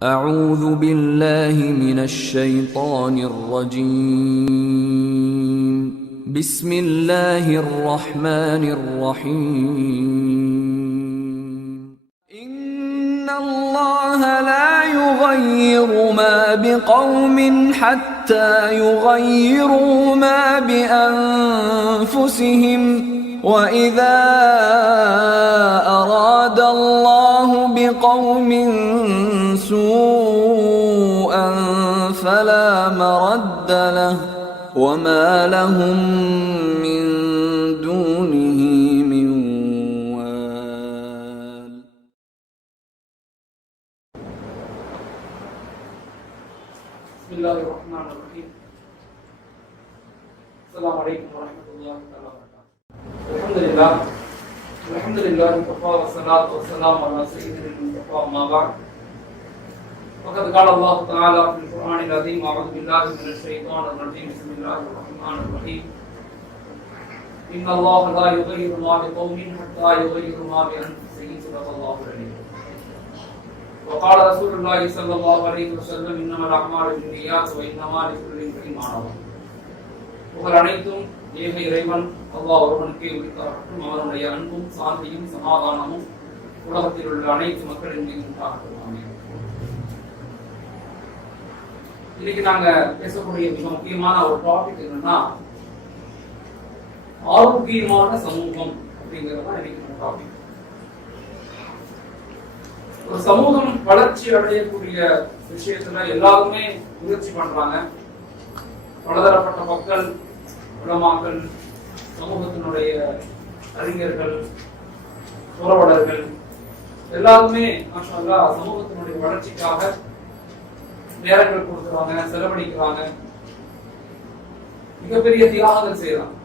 أعوذ بالله من الشيطان الرجيم. بسم الله الرحمن الرحيم. إن الله لا يغير ما بقوم حتى يغيروا ما بأنفسهم وإذا أراد الله بقوم سوءا فلا مرد له وما لهم من دونه من وال. بسم الله الرحمن الرحيم. السلام عليكم ورحمة الله وبركاته. الحمد لله وكفى والصلاة والسلام على سيدنا المصطفى أما بعد. وقد قال الله تعالى في القرآن العظيم: أعوذ بالله من الشيطان الرجيم. بسم الله الرحمن الرحيم. إن الله لا يغير ما بقوم حتى يغيروا ما بأنفسهم. صدق الله العليم. وقال رسول الله صلى الله عليه وسلم: إنما الأعمال بالنيات وإنما لكل امرئ ما نوى. புகழ் அனைத்தும் ஏக இறைவன் அல்லாஹ் ஒருவனுக்கே உரித்தாகட்டும். அவனுடைய அன்பும் சாந்தியும் சமாதானமும் உலகத்தில் உள்ள அனைத்து மக்களின் மீது உண்டாகட்டும். ஆமென். இன்னைக்கு நாங்க பேசக்கூடிய மிக முக்கியமான ஒரு டாபிக் என்னன்னா, ஆரோக்கியமான சமூகம் அப்படிங்கறதுதான் இன்னைக்கு டாபிக். ஒரு சமூகம் வளர்ச்சி அடையக்கூடிய விஷயத்துல எல்லாருமே முயற்சி பண்றாங்க. பலதரப்பட்ட மக்கள், உலமாக்கள், சமூகத்தினுடைய அறிஞர்கள், புரவலர்கள் எல்லாருமே மாஷா சமூகத்தினுடைய வளர்ச்சிக்காக நேரங்கள் கொடுக்குறாங்க, செலவழிக்கிறாங்க, மிகப்பெரிய தியாகங்கள் செய்யறாங்க.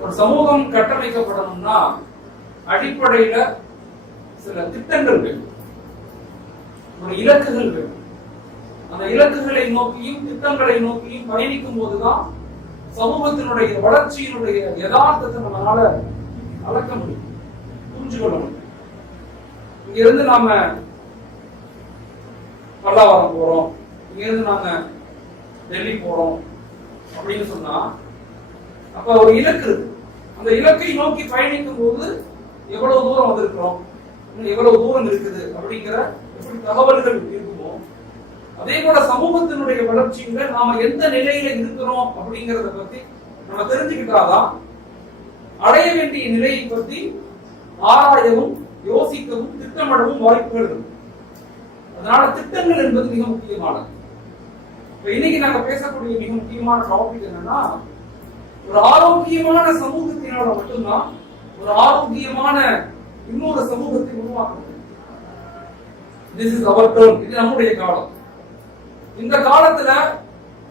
ஒரு சமூகம் கட்டமைக்கப்படணும்னா அடிப்படையில சில திட்டங்கள் வேணும், ஒரு இலக்குகள் வேணும். அந்த இலக்குகளை நோக்கியும் திட்டங்களை நோக்கியும் பயணிக்கும் போதுதான் சமூகத்தினுடைய வளர்ச்சியினுடைய யதார்த்தத்தை நம்மளால அளக்க முடியும், புரிஞ்சுக்கொள்ள முடியும். இங்க இருந்து நாம பல்லாவரம் போறோம், இங்க இருந்து நாம டெல்லி போறோம் அப்படின்னு சொன்னா அப்ப ஒரு இலக்கு இருக்கு. அந்த இலக்கை நோக்கி பயணிக்கும் போது எவ்வளவு தூரம் வந்திருக்கிறோம், எவ்வளவு தூரம் இருக்குது அப்படிங்கிற எப்படி தகவல்கள் இருக்குமோ, அதே போல சமூகத்தினுடைய வளர்ச்சியில நாம எந்த நிலையில இருக்கிறோம் அப்படிங்கறத பத்தி நம்ம தெரிஞ்சுக்கிட்டாதான் அடைய வேண்டிய நிலையை பத்தி ஆராயவும், யோசிக்கவும், திட்டமிடவும் வாய்ப்புகள் இருக்கு. அதனால திட்டங்கள் என்பது மிக முக்கியமானது. இன்னைக்கு நாங்க பேசக்கூடிய மிக முக்கியமான டாபிக் என்னன்னா, ஒரு ஆரோக்கியமான சமூகத்தினால மட்டும்தான் ஒரு ஆரோக்கியமான இன்னொரு சமூகத்தை உருவாக்க முடியும். This is our turn. இது நம்முடைய காலம். இந்த காலத்துல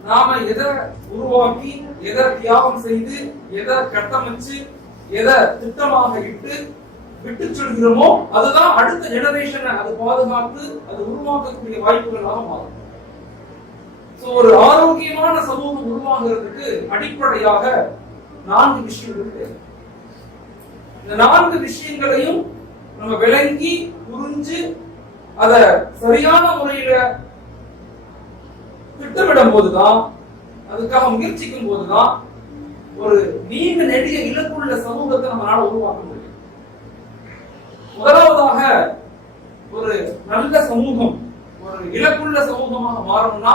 நாம எதை உருவாக்கி, எதை தியாகம் செய்து, எதை கட்டமைச்சு, எதை திட்டமாக இட்டு விட்டு சொல்கிறோமோ அதுதான் அடுத்த ஜெனரேஷனை அது பாதுகாத்து அது உருவாக்கக்கூடிய வாய்ப்புகளாக மாறும். ஒரு ஆரோக்கியமான சமூகம் உருவாகிறதுக்கு அடிப்படையாக 4 விஷயங்கள் இருக்கு. இந்த 4 விஷயங்களையும் நம்ம விளங்கி புரிஞ்சு அத சரியான முறையில திட்டமிடும் போதுதான், அதுக்காக முயற்சிக்கும் போதுதான் ஒரு நீண்ட நெடிய இலக்குள்ள சமூகத்தை நம்மளால உருவாக்க முடியும். முதலாவதாக ஒரு நல்ல சமூகம், ஒரு இலக்குள்ள சமூகமாக மாறணும்னா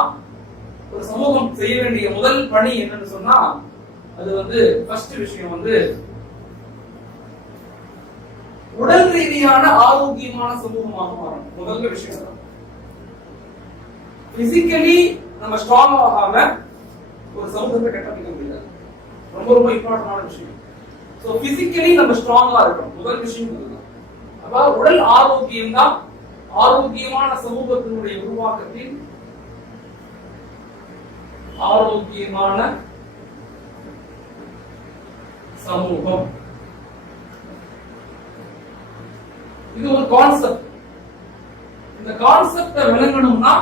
ஒரு சமூகம் செய்ய வேண்டிய முதல் பணி என்னன்னு சொன்னா, அது ஃபர்ஸ்ட் விஷயம் உடல் ரீதியான ஆரோக்கியமான சமூகமாக மாறணும். முதல் விஷயம் தான். பிசிக்கலி நம்ம ஸ்ட்ராங் ஆகாம ஒரு சமூகத்தை கட்டமைக்க முடியாது. ரொம்ப ரொம்ப இம்பார்ட்டன்டான விஷயம். சோ பிசிக்கலி நம்ம ஸ்ட்ராங்கா இருக்கணும். முதல் விஷயம் இதுதான். அப்ப உடல் ஆரோக்கியம் தான் ஆரோக்கியமான சமூகத்தினுடைய உருவாக்கத்தின் ஆரோக்கியமான சமூகம். இது ஒரு கான்செப்ட். இந்த கான்செப்டை விளங்கணும்னா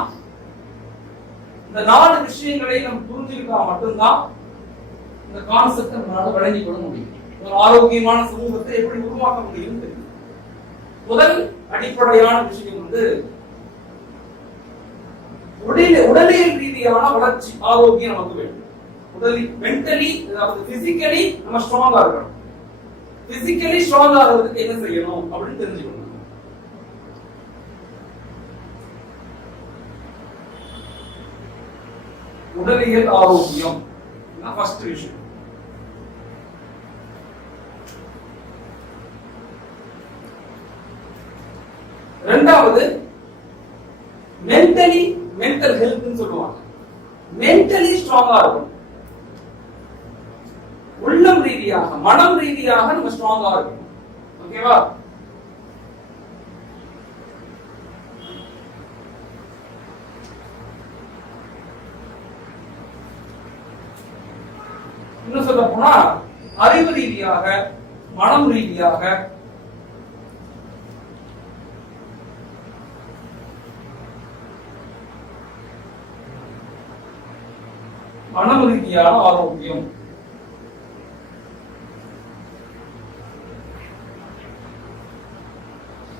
இந்த 4 விஷயங்களை நம்ம புரிஞ்சுக்கிட்டா மட்டும்தான் இந்த கான்செப்டை நம்மளால விளங்கிக் கொள்ள முடியும். ஒரு ஆரோக்கியமான சமூகத்தை எப்படி உருவாக்க முடியும் தெரியும். முதல் அடிப்படையான விஷயம் உடலியல் ரீதியான வளர்ச்சி ஆரோக்கியம் நமக்கு வேண்டும். மென்டலி அதாவது பிசிக்கலி நம்ம ஸ்ட்ராங்கா இருக்கணும். பிசிக்கலி ஸ்ட்ராங்கா ஆகிறதுக்கு என்ன செய்யணும் அப்படின்னு தெரிஞ்சுக்கணும். உடலியல் ஆரோக்கியம் ஃபர்ஸ்ட் விஷயம். இரண்டாவது மென்டல் ஹெல்த் சொல்லுவாங்க. மென்டலி ஸ்ட்ராங்கா இருக்கும். உள்ளம் ரீதியாக மனம் ரீதியாக நம்ம ஸ்ட்ராங்கா இருக்கும். ஓகேவா? இன்னும் சொல்ல போனா அறிவு ரீதியாக மனம் ரீதியாக மனம் ரீதியான ஆரோக்கியம்.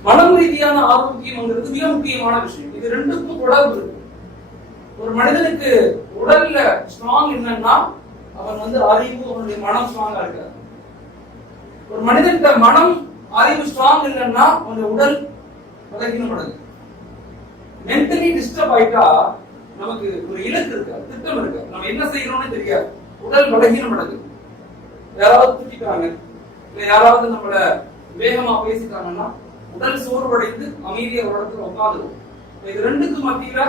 மனம் ரீதியான ஆரோக்கியம்ங்கிறது மிக முக்கியமான விஷயம். இது ரெண்டுக்கும் தொடர்பு இருக்கு. ஒரு மனிதனுக்கு உடல்ல ஸ்ட்ராங் என்னன்னா அவன் அறிவு, அவனுடைய மனம் ஸ்ட்ராங்கா இருக்காது. ஒரு மனிதன்கிட்ட மனம் அறிவு ஸ்ட்ராங் இல்லைன்னா அவனுடைய உடல் பலகீனப்படுது. மென்டலி டிஸ்டர்ப் ஆயிட்டா நமக்கு ஒரு இலக்கு இருக்காது, திட்டம் இருக்காது, நம்ம என்ன செய்யணும்னு தெரியாது, உடல் பலகீனப்படுது. யாராவது திட்டாங்க இல்ல யாராவது நம்மள வேகமா பேசிட்டாங்கன்னா உடல் சோர்வடைந்து அமைதியா ஒரு இடத்துல உட்காந்துரும். இது ரெண்டுக்கு மத்தியில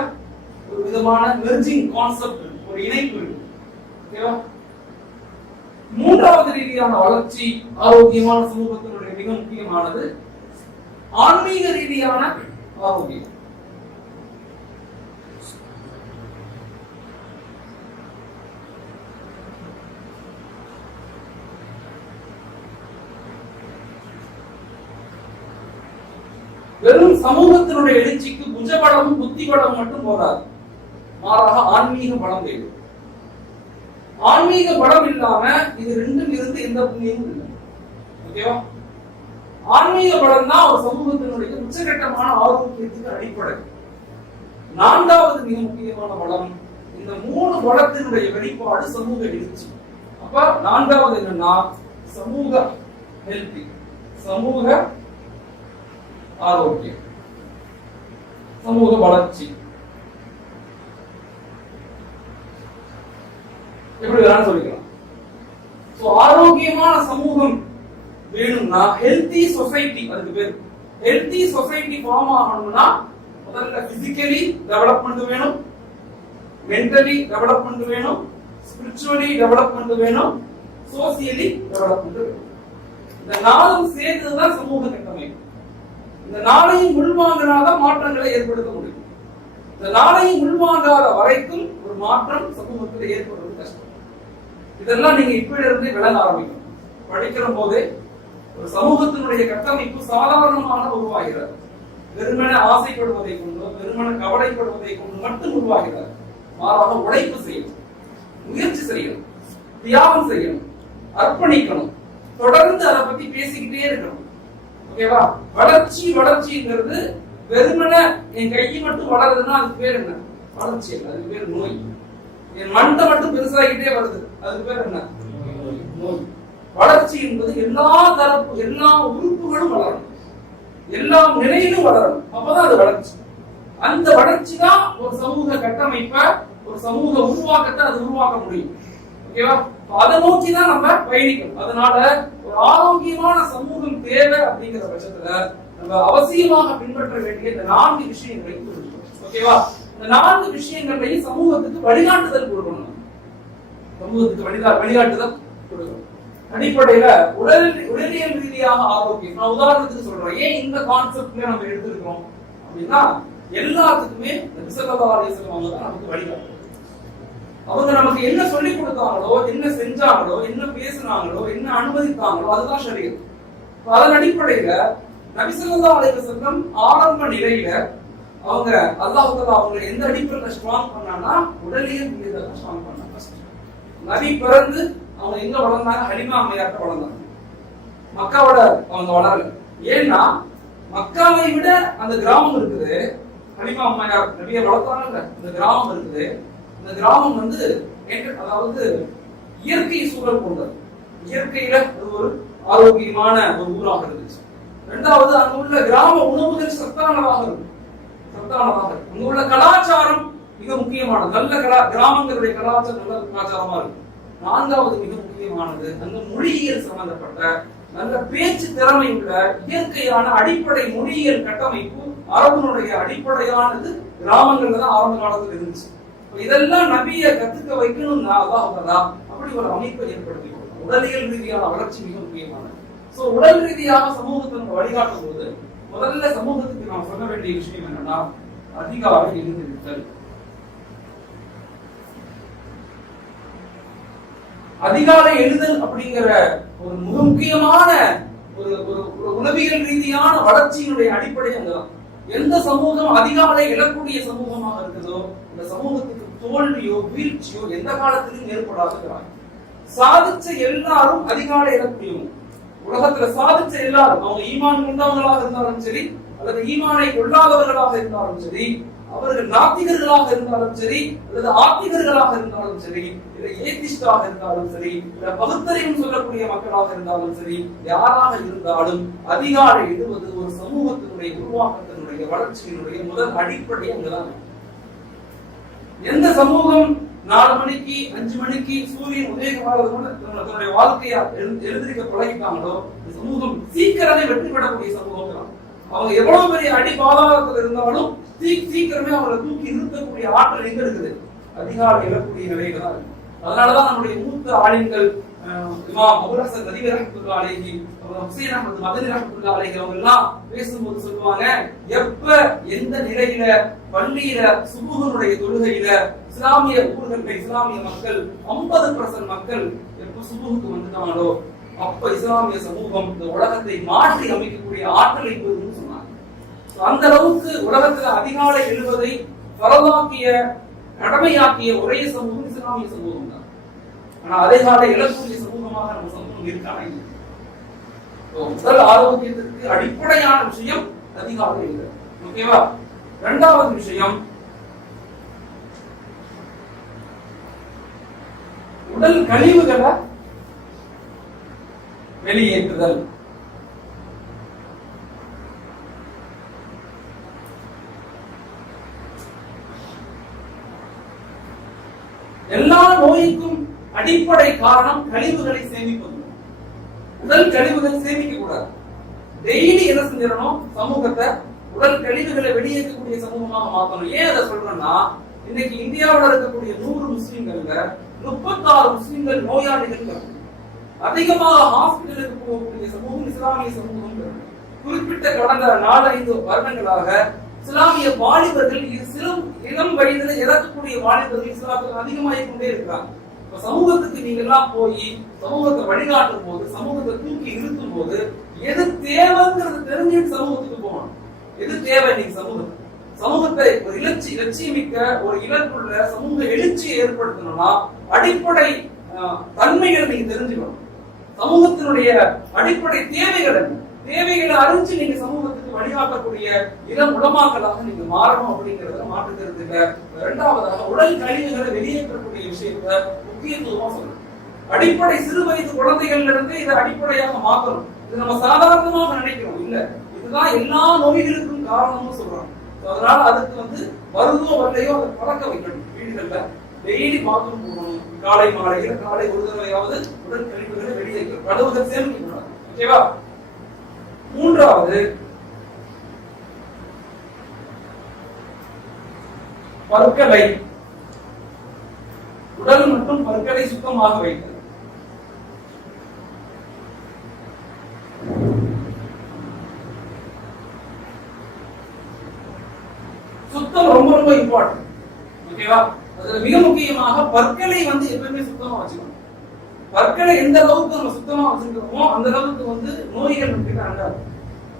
ஒரு விதமான மெர்ஜிங் கான்செப்ட், ஒரு இணைப்பு இருக்கு. ஓகேவா? மூன்றாவது ரீதியான வளர்ச்சி ஆரோக்கியமான சமூகத்தினுடைய மிக முக்கியமானது ஆன்மீக ரீதியான ஆரோக்கியம். வெறும் சமூகத்தினுடைய எழுச்சிக்கு புஜபலம் புத்தி பலம் மட்டும் போதாது, மாறாக ஆன்மீக பலம் வேண்டும். ஆன்மீக பலம் இல்லாம இது ரெண்டும் இருந்து எந்த புண்ணியமும் இல்லை. ஓகேவா? ஆன்மீக பலம் தான் ஒரு சமூகத்தினுடைய உச்சகட்டமான ஆரோக்கியத்துக்கு அடிப்படை. நான்காவது மிக முக்கியமான பலம், இந்த மூணு பலத்தினுடைய வெளிப்பாடு சமூக எழுச்சி. அப்ப நான்காவது என்னன்னா சமூக ஹெல்த்தி, சமூக ஆரோக்கியம், சமூக வளர்ச்சி. எப்படி வேணாலும் சொல்லிக்கலாம். ஆரோக்கியமான சமூகம் வேணும்னா ஹெல்தி சொசைட்டி, அதுக்கு பேர் ஹெல்தி சொசைட்டி ஃபார்ம் ஆகணும்னா முதல்ல பிசிக்கலி டெவலப்மெண்ட் வேணும், மென்டலி டெவலப்மெண்ட் வேணும், ஸ்பிரிச்சுவலி டெவலப்மெண்ட் வேணும், சோசியலி டெவலப்மெண்ட் வேணும். இந்த நாளும் சேர்த்துதான் சமூக கட்டமைப்பு. இந்த நாளையும் உள்வாங்கினாதான் மாற்றங்களை ஏற்படுத்த முடியும். இந்த நாளையும் உள்வாங்காத வரைக்கும் ஒரு மாற்றம் சமூகத்தில் ஏற்படுவது கஷ்டம். இதெல்லாம் நீங்க இப்ப இருந்து விளங்க ஆரம்பிக்கும். படிக்கிற போதே ஒரு சமூகத்தினுடைய கட்டமைப்பு சாதாரணமாக உருவாகிறது. வெறுமன ஆசைப்படுவதை கொண்டு, வெறுமன கவலைப்படுவதை கொண்டு மட்டும் உருவாகிறது. மாறாக உழைப்பு செய்யணும், முயற்சி செய்யணும், தியாகம் செய்யணும், அர்ப்பணிக்கணும், தொடர்ந்து அதை பத்தி பேசிக்கிட்டே இருக்கணும். ஓகேவா? வளர்ச்சிங்கிறது வெறுமன என் கையை மட்டும் வளருதுன்னா அதுக்கு பேர் என்ன? வளர்ச்சி இல்லை, அதுக்கு பேர் நோய். என் மண்டை மட்டும் பெருசாகிட்டே வருது, அதுக்கு பேர் என்ன? நோய். வளர்ச்சி என்பது எல்லா தரப்பு, எல்லா உறுப்புகளும் வளரணும், எல்லா நிலையிலும் வளரணும். அப்பதான் அது வளர்ச்சி. அந்த வளர்ச்சி தான் ஒரு சமூக கட்டமைப்ப, ஒரு சமூக உருவாக்கத்தை அது உருவாக்க முடியும். ஓகேவா? அதை நோக்கிதான் நம்ம பயணிக்கணும். அதனால ஒரு ஆரோக்கியமான சமூகம் தேவை அப்படிங்கிற பட்சத்துல நம்ம அவசியமாக பின்பற்ற வேண்டிய இந்த 4 விஷயங்களை புரிஞ்சுக்கணும். ஓகேவா? இந்த 4 விஷயங்களையும் சமூகத்துக்கு வழிகாட்டுதல் கொடுக்கணும். சமூகத்துக்கு வழிகாட்டுதல் கொடுக்கணும். அடிப்படையில உடலியல் ரீதியாக ஆரோக்கியம். நான் உதாரணத்துக்கு சொல்றேன், ஏன் இந்த கான்செப்ட்ல நம்ம எடுத்திருக்கோம் அப்படின்னா எல்லாத்துக்குமே அவங்க தான் நமக்கு வழிகாட்டு. அவங்க நமக்கு என்ன சொல்லி கொடுத்தாங்களோ, என்ன செஞ்சாங்களோ, என்ன பேசினாங்களோ, என்ன அனுமதித்தாங்களோ அதுதான் ஷரியத். அதன் அடிப்படையில நபி ஸல்லல்லாஹு அலைஹி வஸல்லம் ஆரம்ப நிலையில அவங்க அல்லாஹ் தஆலா அவங்க எந்த அடிப்படையில ஸ்ட்ராங் பண்ணானா உடலியல் ரீதியாக ஸ்ட்ராங் பண்ணாங்க. நபி பிறந்து அவங்க எங்க வளர்ந்தாங்க? ஹலிமா அம்மையார்ட்ட வளர்ந்தாங்க. மக்காவோட அவங்க வளரல. ஏன்னா மக்காவை விட அந்த கிராமம் இருக்குது, ஹலிமா அம்மையார் நபியை வளர்த்தாங்க. இந்த கிராமம் இருக்குது, இந்த கிராமம் வந்து அதாவது இயற்கை சூழல் கொண்டது. இயற்கையில ஒரு ஆரோக்கியமான ஒரு ஊராக இருந்துச்சு. இரண்டாவது, அங்க உள்ள கிராம உணவுகள் சத்தானதாக இருக்கும். அங்க உள்ள கலாச்சாரம் மிக முக்கியமானது. நல்ல கிராமங்களுடைய கலாச்சாரம் நல்ல கலாச்சாரமா இருக்கும். நான்காவது மிக முக்கியமானது, அங்க மொழியியல் சம்பந்தப்பட்ட நல்ல பேச்சு திறமை உள்ள இயற்கையான அடிப்படை மொழியியல் கட்டமைப்பு அரபனுடைய அடிப்படையானது கிராமங்கள்ல தான் ஆரம்ப காலத்துல இருந்துச்சு. இதெல்லாம் நபியை கத்துக்க வைக்கணும்னா அல்லாஹ் அப்படி ஒரு அமைப்பை ஏற்படுத்தி கொடுக்கணும். உடலியல் ரீதியான வளர்ச்சி மிக முக்கியமானது. சோ உடல் ரீதியாக சமூகத்தை நம்ம வழிகாட்டும் போது முதல்ல சமூகத்துக்கு நாம் சொல்ல வேண்டிய விஷயம் என்னன்னா, அதிகாலை எழுந்திருத்தல். அதிகாலை எழுதல் அப்படிங்கிற ஒரு மிக முக்கியமான ஒரு உளவியல் ரீதியான வளர்ச்சியினுடைய அடிப்படை அங்கதான். எந்த சமூகம் அதிகாலை எழக்கூடிய சமூகமாக இருக்குதோ இந்த சமூகத்துக்கு தோல்வியோ வீழ்ச்சியோ எந்த காலத்திலும் ஏற்படாதுங்கிறாங்க. சாதிச்ச எல்லாரும் அதிகாலை எழக்கூடியவங்க. உலகத்துல சாதிச்ச எல்லாரும், அவங்க ஈமான் கொண்டவர்களாக இருந்தாலும் சரி அல்லது ஈமானை கொள்ளாதவர்களாக இருந்தாலும் சரி, அவர்கள் நாத்திகர்களாக இருந்தாலும் சரி அல்லது ஆத்திகர்களாக இருந்தாலும் சரி, இல்ல ஏத்திஸ்டாக இருந்தாலும் சரி, இல்ல பகுத்தறிவு சொல்லக்கூடிய மக்களாக இருந்தாலும் சரி, யாராக இருந்தாலும் அதிகாலை எழுவது ஒரு சமூகத்தினுடைய உருவாக்கத்தினுடைய வளர்ச்சியினுடைய முதல் அடிப்படை அங்கதான். எந்த சமூகம் 4 மணிக்கு 5 மணிக்கு சூரியன் உதயமானது தன்னுடைய வாழ்க்கையா எழுந்திருக்க பழகிட்டாங்களோ இந்த சமூகம் சீக்கிரமே வெற்றி பெறக்கூடிய சமூகம் தான். அவங்க எவ்வளவு பெரிய அடி பாதாளத்தில் இருந்தாலும் சீக்கிரமே அவங்களை தூக்கி நிறுத்தக்கூடிய ஆற்றல் எங்க இருக்குது? அதிகாலை எழக்கூடிய நிலையில தான் இருக்கு. அதனாலதான் நம்முடைய மூத்த ஆளுங்கள் இமாம் அபுல் ஹசன் நதவி ரஹ்மத்துல்லாஹி அலைஹி, ஹுசைன் அஹ்மத் மதனி ரஹ்மத்துல்லாஹி அலைஹி அவங்க எல்லாம் பேசும்போது சொல்லுவாங்க, எப்ப எந்த நிலையில பள்ளியில சுபுஹனுடைய தொழுகையில இஸ்லாமிய ஊர்கள்ல இஸ்லாமிய மக்கள் 50% மக்கள் எப்ப சுபுஹுக்கு வந்துட்டாங்களோ அப்ப இஸ்லாமிய சமூகம் இந்த உலகத்தை மாற்றி அமைக்கக்கூடிய ஆற்றலை பெறுதுன்னு சொன்னாங்க. அந்த அளவுக்கு உலகத்துல அதிகாலை எழுவதை பரவாக்கிய கடமையாக்கிய ஒரே சமூகம் இஸ்லாமிய சமூகம் தான். ஆனா அதிகாலை எழக்கூடிய சமூகமாக நம்ம சமூகம் இருக்காங்க. உடல் ஆரோக்கியத்திற்கு அடிப்படையான விஷயம் அதிகாலை எழுதல். ஓகேவா? இரண்டாவது விஷயம் உடல் கழிவுகளை வெளியேற்றுதல். எல்லா நோய்க்கும் அடிப்படை காரணம் கழிவுகளை சேமிப்பது. உடல் கழிவுகளை சேமிக்க கூடாது. டெய்லி என்ன செஞ்சிடணும்? சமூகத்தை உடல் கழிவுகளை வெளியேற்றக்கூடிய சமூகமாக மாற்றணும். ஏன் அதை சொல்றேன்னா, இன்னைக்கு இந்தியாவில் இருக்கக்கூடிய 100 முஸ்லிம்கள்ல 36 முஸ்லிம்கள் நோயாளிகள். அதிகமாக ஹாஸ்பிட்டலுக்கு போகக்கூடிய சமூகம் இஸ்லாமிய சமூகம். குறிப்பிட்ட கடந்த 4-5 வருடங்களாக இஸ்லாமிய வாலிபர்கள் இளம் வயதில் இறக்கக்கூடிய வாலிபர்கள் இஸ்லாத்தில் அதிகமாகிக் கொண்டே இருக்கிறாங்க. சமூகத்துக்கு நீங்க எல்லாம் போய் சமூகத்தை வழிகாட்டும் போது, சமூகத்தை தூக்கி நிறுத்தும் போது எது தேவைங்கிறது தெரிஞ்சுட்டு சமூகத்துக்கு போகணும். எது தேவை இன்னைக்கு சமூகத்தை ஒரு இலட்சியமிக்க ஒரு இலக்குள்ள சமூக எழுச்சியை ஏற்படுத்தணும்னா அடிப்படை தன்மைகளை நீங்க தெரிஞ்சுக்கணும். சமூகத்தினுடைய அடிப்படை தேவைகளை அறிஞ்சு நீங்க சமூகத்துக்கு வழிகாட்டக்கூடிய இளம் உலமாக்களாக நீங்க மாறணும் அப்படிங்கறத மாற்றுக்கிறது இல்ல. இரண்டாவதாக உடல் கழிவுகளை வெளியேற்றக்கூடிய விஷயத்த முக்கியத்துவமா சொல்லணும். அடிப்படை சிறு வயது குழந்தைகள்ல இருந்து இதை அடிப்படையாக மாற்றணும். இது நம்ம சாதாரணமாக நினைக்கிறோம், இல்ல இதுதான் எல்லா நோய்களுக்கும் காரணம்னு சொல்றாங்க. அதனால அதுக்கு வருதோ வரலையோ அதை பழக்க வைக்கணும். வீடுகள்ல டெய்லி பாத்ரூம் போகணும். காலை மாலையில காலை ஒரு தடவையாவது உடல் கழிவுகளை வெளியேற்ற கழுவுகள் சேமிக்கக்கூடாது. ஓகேவா? மூன்றாவது பற்களை, உடல் மற்றும் பற்களை சுத்தமாக வைத்தல். சுத்தம் ரொம்ப ரொம்ப இம்பார்ட்டன்ட். ஓகேவா? அதுல மிக முக்கியமாக பற்களை எப்பவுமே சுத்தமா வச்சுக்கணும். பற்களை எந்த அளவுக்கு நம்ம சுத்தமா வச்சுக்கிறோமோ அந்த அளவுக்கு நோய்கள் அண்டாது.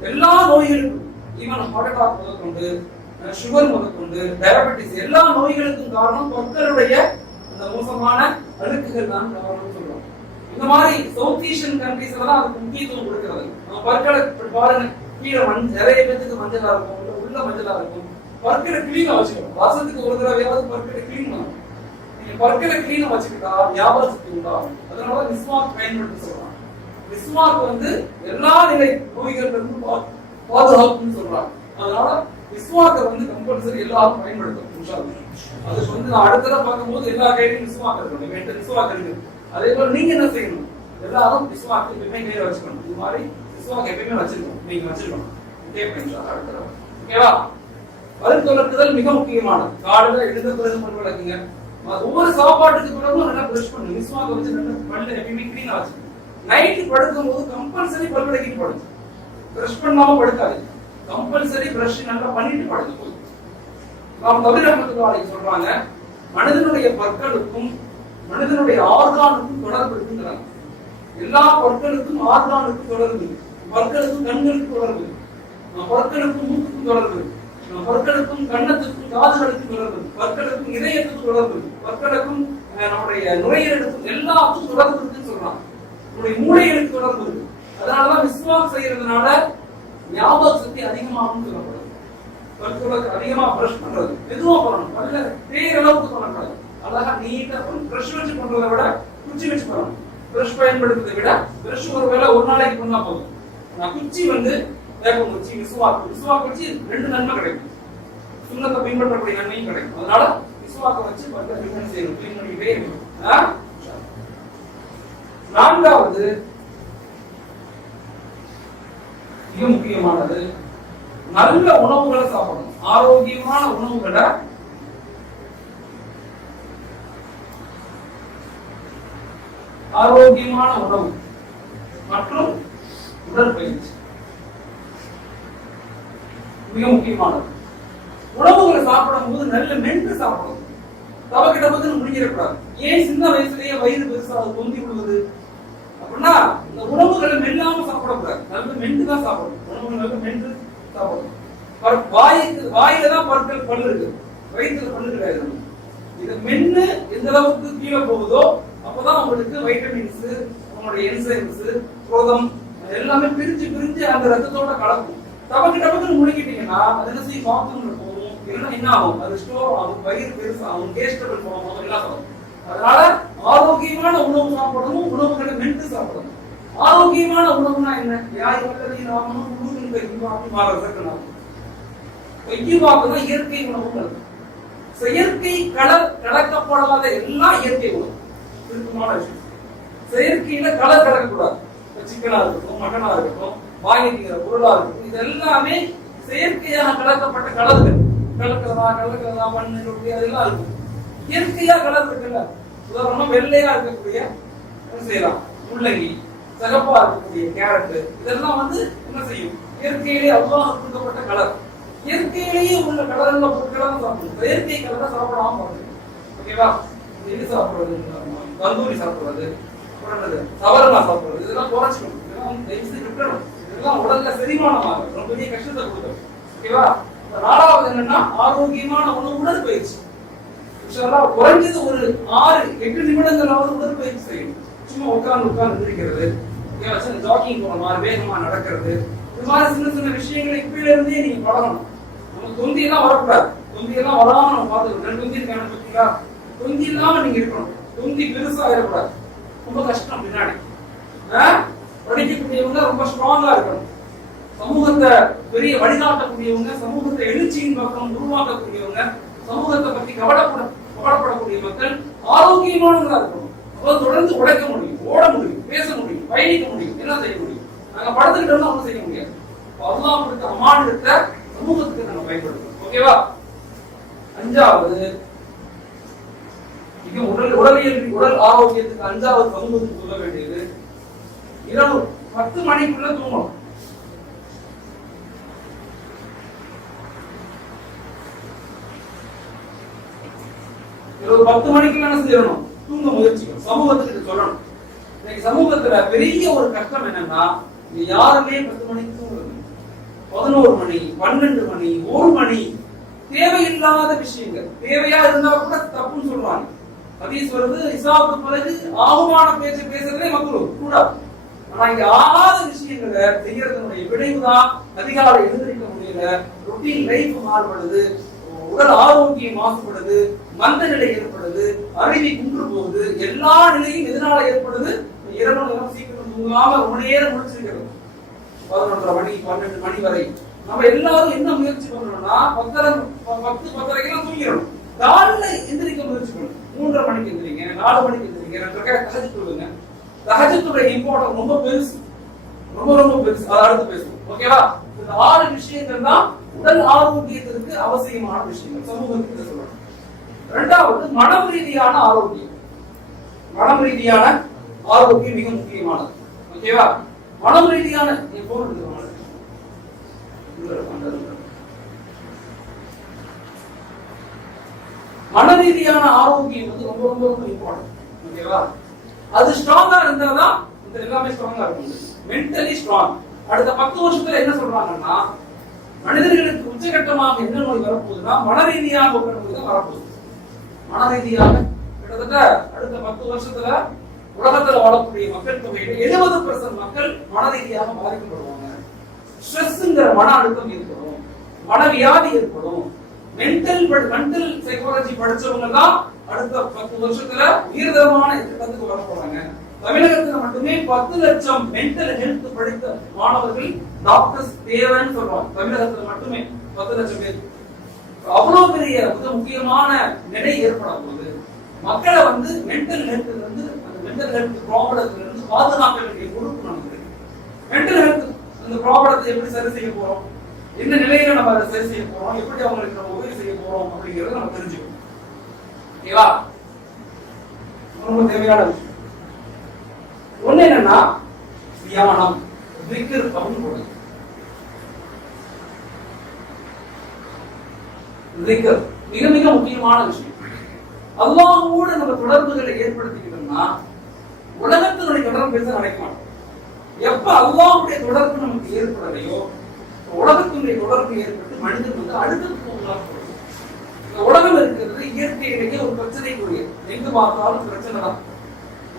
எல்லா நோய்களுக்கும், ஈவன் ஹார்ட் அட்டாக் முதற்கொண்டு, சுகர் முதற்கொண்டு, டயபெட்டிஸ், எல்லா நோய்களுக்கும் காரணம் பற்களுடைய அந்த மோசமான அழுக்குகள் தான் காரணம் சொல்றோம். இந்த மாதிரி சவுத் ஏசியன் கண்ட்ரீஸ்ல தான் அதுக்கு முக்கியத்துவம் கொடுக்கிறது. நம்ம பற்களை பாருங்க, கீழே நிறைய பேருக்கு மஞ்சளா இருக்கும், உள்ள மஞ்சளா இருக்கும். பற்களை கிளீனா வச்சுக்கணும். வருஷத்துக்கு ஒரு தடவையாவது பற்களை கிளீன் பண்ணணும். நீங்க பற்களை கிளீனா வச்சுக்கிட்டா ஞாபக சக்தி உண்டாகும். அதனால மிஸ்வாக் பயன்படுத்த சொல்றாங்க. மிஸ்வாக் வந்து எல்லா நிலை நோய்கள்ல இருந்து பாதுகாப்புன்னு சொல்றாங்க. அதனால மிஸ்வாக்கை வந்து கம்பல்சரி எல்லாரும் பயன்படுத்தணும். அதுக்கு வந்து நான் அடுத்ததா பார்க்கும்போது எல்லா கையிலும் மிஸ்வாக் இருக்கணும். என்கிட்ட மிஸ்வாக் இருக்கு. அதே போல நீங்க என்ன செய்யணும்? எல்லாரும் மிஸ்வாக் எப்பயுமே கையில வச்சுக்கணும். இது மாதிரி மிஸ்வாக் எப்பயுமே வச்சிருக்கணும். நீங்க வச்சிருக்கணும். அடுத்தது ஓகேவா? பல் துலக்குதல் மிக முக்கியமானது. காலையில எழுந்த பிறகு பல் விளக்குங்க. ஒவ்வொரு சாப்பாட்டுக்கு பிறகும் நல்லா பிரஷ் பண்ணுங்க. மிஸ்வாக் வச்சு நல்லா பல்ல எப்பயுமே கிளீனா வச்சுக்கணும். நைட்டு படுக்கும் போது கம்பல்சரி பல் விளக்கிட்டு படுங்க. பிரஷ் பண்ணாம படுக்காதீங்க. கம்பல்சரி பிரஷ் நல்லா பண்ணிட்டு படுங்க போதும். நாம் தவிரமத்துவாளை சொல்றாங்க, மனிதனுடைய பற்களுக்கும் மனிதனுடைய ஆர்கானுக்கும் தொடர்பு இருக்குங்கிறாங்க. எல்லா பற்களுக்கும் ஆர்கானுக்கும் தொடர்பு, பற்களுக்கும் கண்களுக்கும் தொடர்பு, பற்களுக்கும் மூக்குக்கும் தொடர்பு, பற்களுக்கும் கண்ணத்துக்கும் காதுகளுக்கும் தொடர்பு, பற்களுக்கும் இதயத்துக்கும் தொடர்பு, பற்களுக்கும் நம்முடைய நுரையீரலுக்கும் எல்லாத்துக்கும் தொடர்பு இருக்குன்னு சொல்றாங்க. நம்முடைய மூளைகளுக்கு தொடர்பு இருக்கு. அதனாலதான் மிஸ்வாக் செய்யறதுனால ஞாபக சக்தி அதிகமாகும் சொல்லப்படுது. பற்களுக்கு அதிகமா பிரஷ் பண்றது மெதுவா பண்ணணும். பல்ல தேயிற அளவுக்கு பண்ணக்கூடாது. அழகா நீட்டா பிரஷ் வச்சு பண்றதை விட குச்சி வச்சு பண்ணணும். பிரஷ் பயன்படுத்துறதை விட பிரஷ் ஒரு வேளை ஒரு நாளைக்கு பண்ணா போதும். குச்சி வந்து வேப்பம் குச்சி, மிஸ்வாக் வச்சு 2 நன்மை கிடைக்கும். சுண்ணத்தை பின்பற்றக்கூடிய நன்மையும் கிடைக்கும். அதனால மிஸ்வாக்கை வச்சு பல்ல கிளீன் செய்யணும். கிளீன் பண்ணிக்கிட்டே இருக்கணும். 4வது மிக முக்கியமானது, நல்ல உணவுகளை சாப்பிடணும். ஆரோக்கியமான உணவுகளை உணவு மற்றும் உடற்பயிற்சி மிக முக்கியமானது. உணவுகளை சாப்பிடும் போது நல்ல மென்று சாப்பிடணும். தவக்கிட்ட பத்தி முடிஞ்சிடக்கூடாது. ஏன் சின்ன வயசுலயே வயிறு பெருசா தொந்தி விடுவது அப்படின்னா, இந்த உணவுகளை மெல்லாம சாப்பிடக்கூடாது. நல்ல மென்று தான் சாப்பிடணும். உணவுகள் நல்ல மென்று சாப்பிடணும். வாயில தான் பல்லு இருக்கு, வயிற்றுல பல்லு கிடையாது. இதை மென்னு எந்த அளவுக்கு கீழே போகுதோ அப்பதான் உங்களுக்கு வைட்டமின்ஸ், உங்களுடைய என்சைம்ஸ், புரதம் எல்லாமே பிரிஞ்சு அந்த ரத்தத்தோட கலக்கும். டபக்கு முழுங்கிட்டீங்கன்னா அது என்ன செய்யும்? பாத்ரூம்ல போகும். இல்லைன்னா என்ன ஆகும்? அது ஸ்டோர் ஆகும், வயிறு பெருசாகும், டேஸ்டபிள் போகும், எல்லாம் ஆகும். அதனால ஆரோக்கியமான உணவு சாப்பிடணும். உணவுகளை மென்று சாப்பிடணும். ஆரோக்கியமான உணவுனா என்ன? இயற்கை உணவுகள், செயற்கை கலக்கப்படாத எல்லாம் இயற்கை உணவு. விருப்பமான விஷயம். செயற்கையில கலர் கலக்கக்கூடாது. சிக்கனா இருக்கட்டும், மட்டனா இருக்கட்டும், வாங்கிக்கிற பொருளா இருக்கட்டும், இது எல்லாமே செயற்கையாக கலக்கப்பட்ட கலர்கள். கலக்கிறதா மண்ணு ரொட்டி அதெல்லாம் இருக்கும். இயற்கையா கலர் இருக்குல்ல. உதாரணமா வெள்ளையா இருக்கக்கூடிய செய்யலாம் முள்ளங்கி, சகப்பா இருக்கக்கூடிய கேரட், இதெல்லாம் வந்து என்ன செய்யும்? இயற்கையிலேயே அல்லாஹ் கொடுக்கப்பட்ட கலர். இயற்கையிலேயே உள்ள கலர்ல பொருட்களை தான் சாப்பிடணும். செயற்கை கலரை சாப்பிடாம பாருங்க. ஓகேவா? எது சாப்பிடுறது? தந்தூரி சாப்பிடுறது, சவரமா சாப்பிடுறது, இதெல்லாம் குறைச்சிக்கணும். இதெல்லாம் விட்டுறணும். இதெல்லாம் உடல்ல செரிமானம் ஆகும். ரொம்ப பெரிய கஷ்டத்தை கொடுக்கும். ஓகேவா? 4வது என்னன்னா ஆரோக்கியமான உணவு, உடற்பயிற்சி. குறைஞ்சது ஒரு 6-8 நிமிடங்களாவது உடற்பயிற்சி செய்யணும். சும்மா உட்கார்ந்து இருக்கிறது, ஜாக்கிங் போற மாதிரி, வேகமா நடக்கிறது, இது மாதிரி சின்ன விஷயங்களை இப்பயில இருந்தே நீங்க பழகணும். நமக்கு தொந்தி எல்லாம் வரக்கூடாது. தொந்தி எல்லாம் வராம நம்ம பார்த்துக்கணும். 2 தொந்தி இருக்கான பார்த்தீங்களா? தொந்தி இல்லாம நீங்க இருக்கணும். தொந்தி பெருசா ஆயிடக்கூடாது. ரொம்ப கஷ்டம். பின்னாடி படிக்கக்கூடியவங்க ரொம்ப ஸ்ட்ராங்கா இருக்கணும். சமூகத்தை பெரிய வழிகாட்டக்கூடியவங்க, சமூகத்தை எழுச்சியின் பக்கம் உருவாக்கக்கூடியவங்க, சமூகத்தை பத்தி கவலைப்படக்கூடிய மக்கள் ஆரோக்கியமானவங்களா இருக்கணும். தொடர்ந்து உழைக்க முடியும், ஓட முடியும், பேச முடியும், பயணிக்க முடியும், எல்லாம் செய்ய முடியும். நாங்க படுத்துக்கிட்டோம்னா ஒன்றும் செய்ய முடியாது. அல்லாஹ் கொடுத்த அமானிதத்தை சமூகத்துக்கு நாங்க பயன்படுத்தணும். ஓகேவா? 5வது உடல் ஆரோக்கியத்துக்கு 5வது சமூகத்துக்கு சொல்ல வேண்டியது, இரவு 10 மணிக்குள்ள தூங்கணும். இரவு 10 மணிக்குள்ள என்ன செய்யணும்? தூங்க முயற்சிக்கணும். சமூகத்துக்கு சொல்லணும். இன்னைக்கு சமூகத்துல பெரிய ஒரு கஷ்டம் என்னன்னா, யாருமே 10 மணிக்கு தூங்குறது, 11 மணி, 12 மணி, 1 மணி, தேவையில்லாத விஷயங்கள். தேவையா இருந்தா கூட தப்புன்னு சொல்றாங்க. ஹதீஸ் வருது, இசாவுக்கு பிறகு ஆகுமான பேச்சு பேசுறதே மக்கள் கூடாது. ஆனா இங்க ஆகாத விஷயங்களை செய்யறதுடைய விளைவுதான் அதிகாலை எழுந்திருக்க முடியல, ரொட்டீன் லைஃப் மாறுபடுது, உடல் ஆரோக்கியம் மாசுபடுது, மந்த நிலை ஏற்படுது, அறிவி குன்று போகுது. எல்லா நிலையும் எதனால ஏற்படுது? இரவு நேரம் சீக்கிரம் தூங்காம ரொம்ப நேரம் முடிச்சிருக்கிறது. 11:30 மணி 12 மணி வரை நம்ம எல்லாரும் என்ன முயற்சி பண்றோம்னா 10:30 தூங்கிடணும். காலைல எந்திரிக்க முயற்சி பண்ணணும். 3:30 மணிக்கு எந்திரிங்க, 4 மணிக்கு எந்திரிங்க. 2 தஹஜ்ஜுத் தொழுங்க. தஹஜ்ஜுடைய இம்பார்ட்டன்ஸ் ரொம்ப பெருசு, ரொம்ப பெருசு. அதை அடுத்து பேசுவோம். ஓகேவா? இந்த 6 விஷயங்கள் தான் உடல் ஆரோக்கியத்திற்கு அவசியமான விஷயங்கள் சமூகத்துக்கு சொல்லணும். இரண்டாவது மனம் ரீதியான ஆரோக்கியம். மனம் ரீதியான ஆரோக்கியம் மிக முக்கியமானது. ஓகேவா? மனம் ரீதியான மன ரீதியான ஆரோக்கியம் வந்து ரொம்ப இம்பார்ட்டன்ட். ஓகேவா? அது ஸ்ட்ராங்கா இருந்தாதான் இந்த எல்லாமே ஸ்ட்ராங்கா இருக்கும். Mentally strong. அடுத்த 10 வருஷத்துல என்ன சொல்றாங்கன்னா மனிதர்களுக்கு உச்சகட்டமாக என்ன நோய் வரப்போகுதுன்னா மன ரீதியாக ஒரு நோய் தான் வரப்போகுது. மன ரீதியாக கிட்டத்தட்ட அடுத்த 10 வருஷத்துல உலகத்துல வாழக்கூடிய மக்கள் தொகையில 70% மக்கள் மன ரீதியாக பாதிக்கப்படுவாங்க. ஸ்ட்ரெஸ்ங்கிற மன அழுத்தம் ஏற்படும், மனவியாதி ஏற்படும். மென்டல் சைக்காலஜி படிச்சவங்க தான் அடுத்த 10 வருஷத்துல உயர்தரமான திட்டத்துக்கு வர போறாங்க. தமிழகத்துல மட்டுமே 10 லட்சம் மென்டல் ஹெல்த் படித்த மாணவர்கள் டாக்டர்ஸ் தேவைன்னு சொல்றாங்க. தமிழகத்துல மட்டுமே 10 லட்சம் பேர். அவ்வளவு பெரிய மிக முக்கியமான நிலை ஏற்பட போகுது. மக்களை வந்து மென்டல் ஹெல்த்ல இருந்து அந்த மென்டல் ஹெல்த் ப்ராப்ளத்துல இருந்து பாதுகாக்க வேண்டிய பொறுப்பு நமக்கு. மென்டல் ஹெல்த் அந்த ப்ராப்ளத்தை எப்படி சரி செய்ய போறோம், என்ன நிலையில நம்ம அதை சரி செய்ய போறோம், எப்படி அவங்களுக்கு நம்ம உதவி செய்ய போறோம் அப்படிங்கறத நம்ம தெரிஞ்சுக்கணும். ஓகேவா? ரொம்ப தேவையான விஷயம். ஒண்ணு என்னன்னா தியானம், திக்ர் அப்படின்னு போடுது. திக்ர் மிக முக்கியமான விஷயம். அல்லாஹ்வோடு நம்ம தொடர்புகளை ஏற்படுத்திக்கிட்டோம்னா உலகத்தினுடைய தொடர்பு பேச நினைக்க மாட்டோம். எப்ப அல்லாஹ்வுடைய தொடர்பு நமக்கு ஏற்படலையோ உலகத்தினுடைய தொடர்பு ஏற்பட்டு மனிதன் வந்து அடுத்ததுக்கு இந்த உலகம் இருக்கிறது இயற்கையிலேயே ஒரு பிரச்சனைக்குரியது. எங்கு பார்த்தாலும் பிரச்சனை தான்.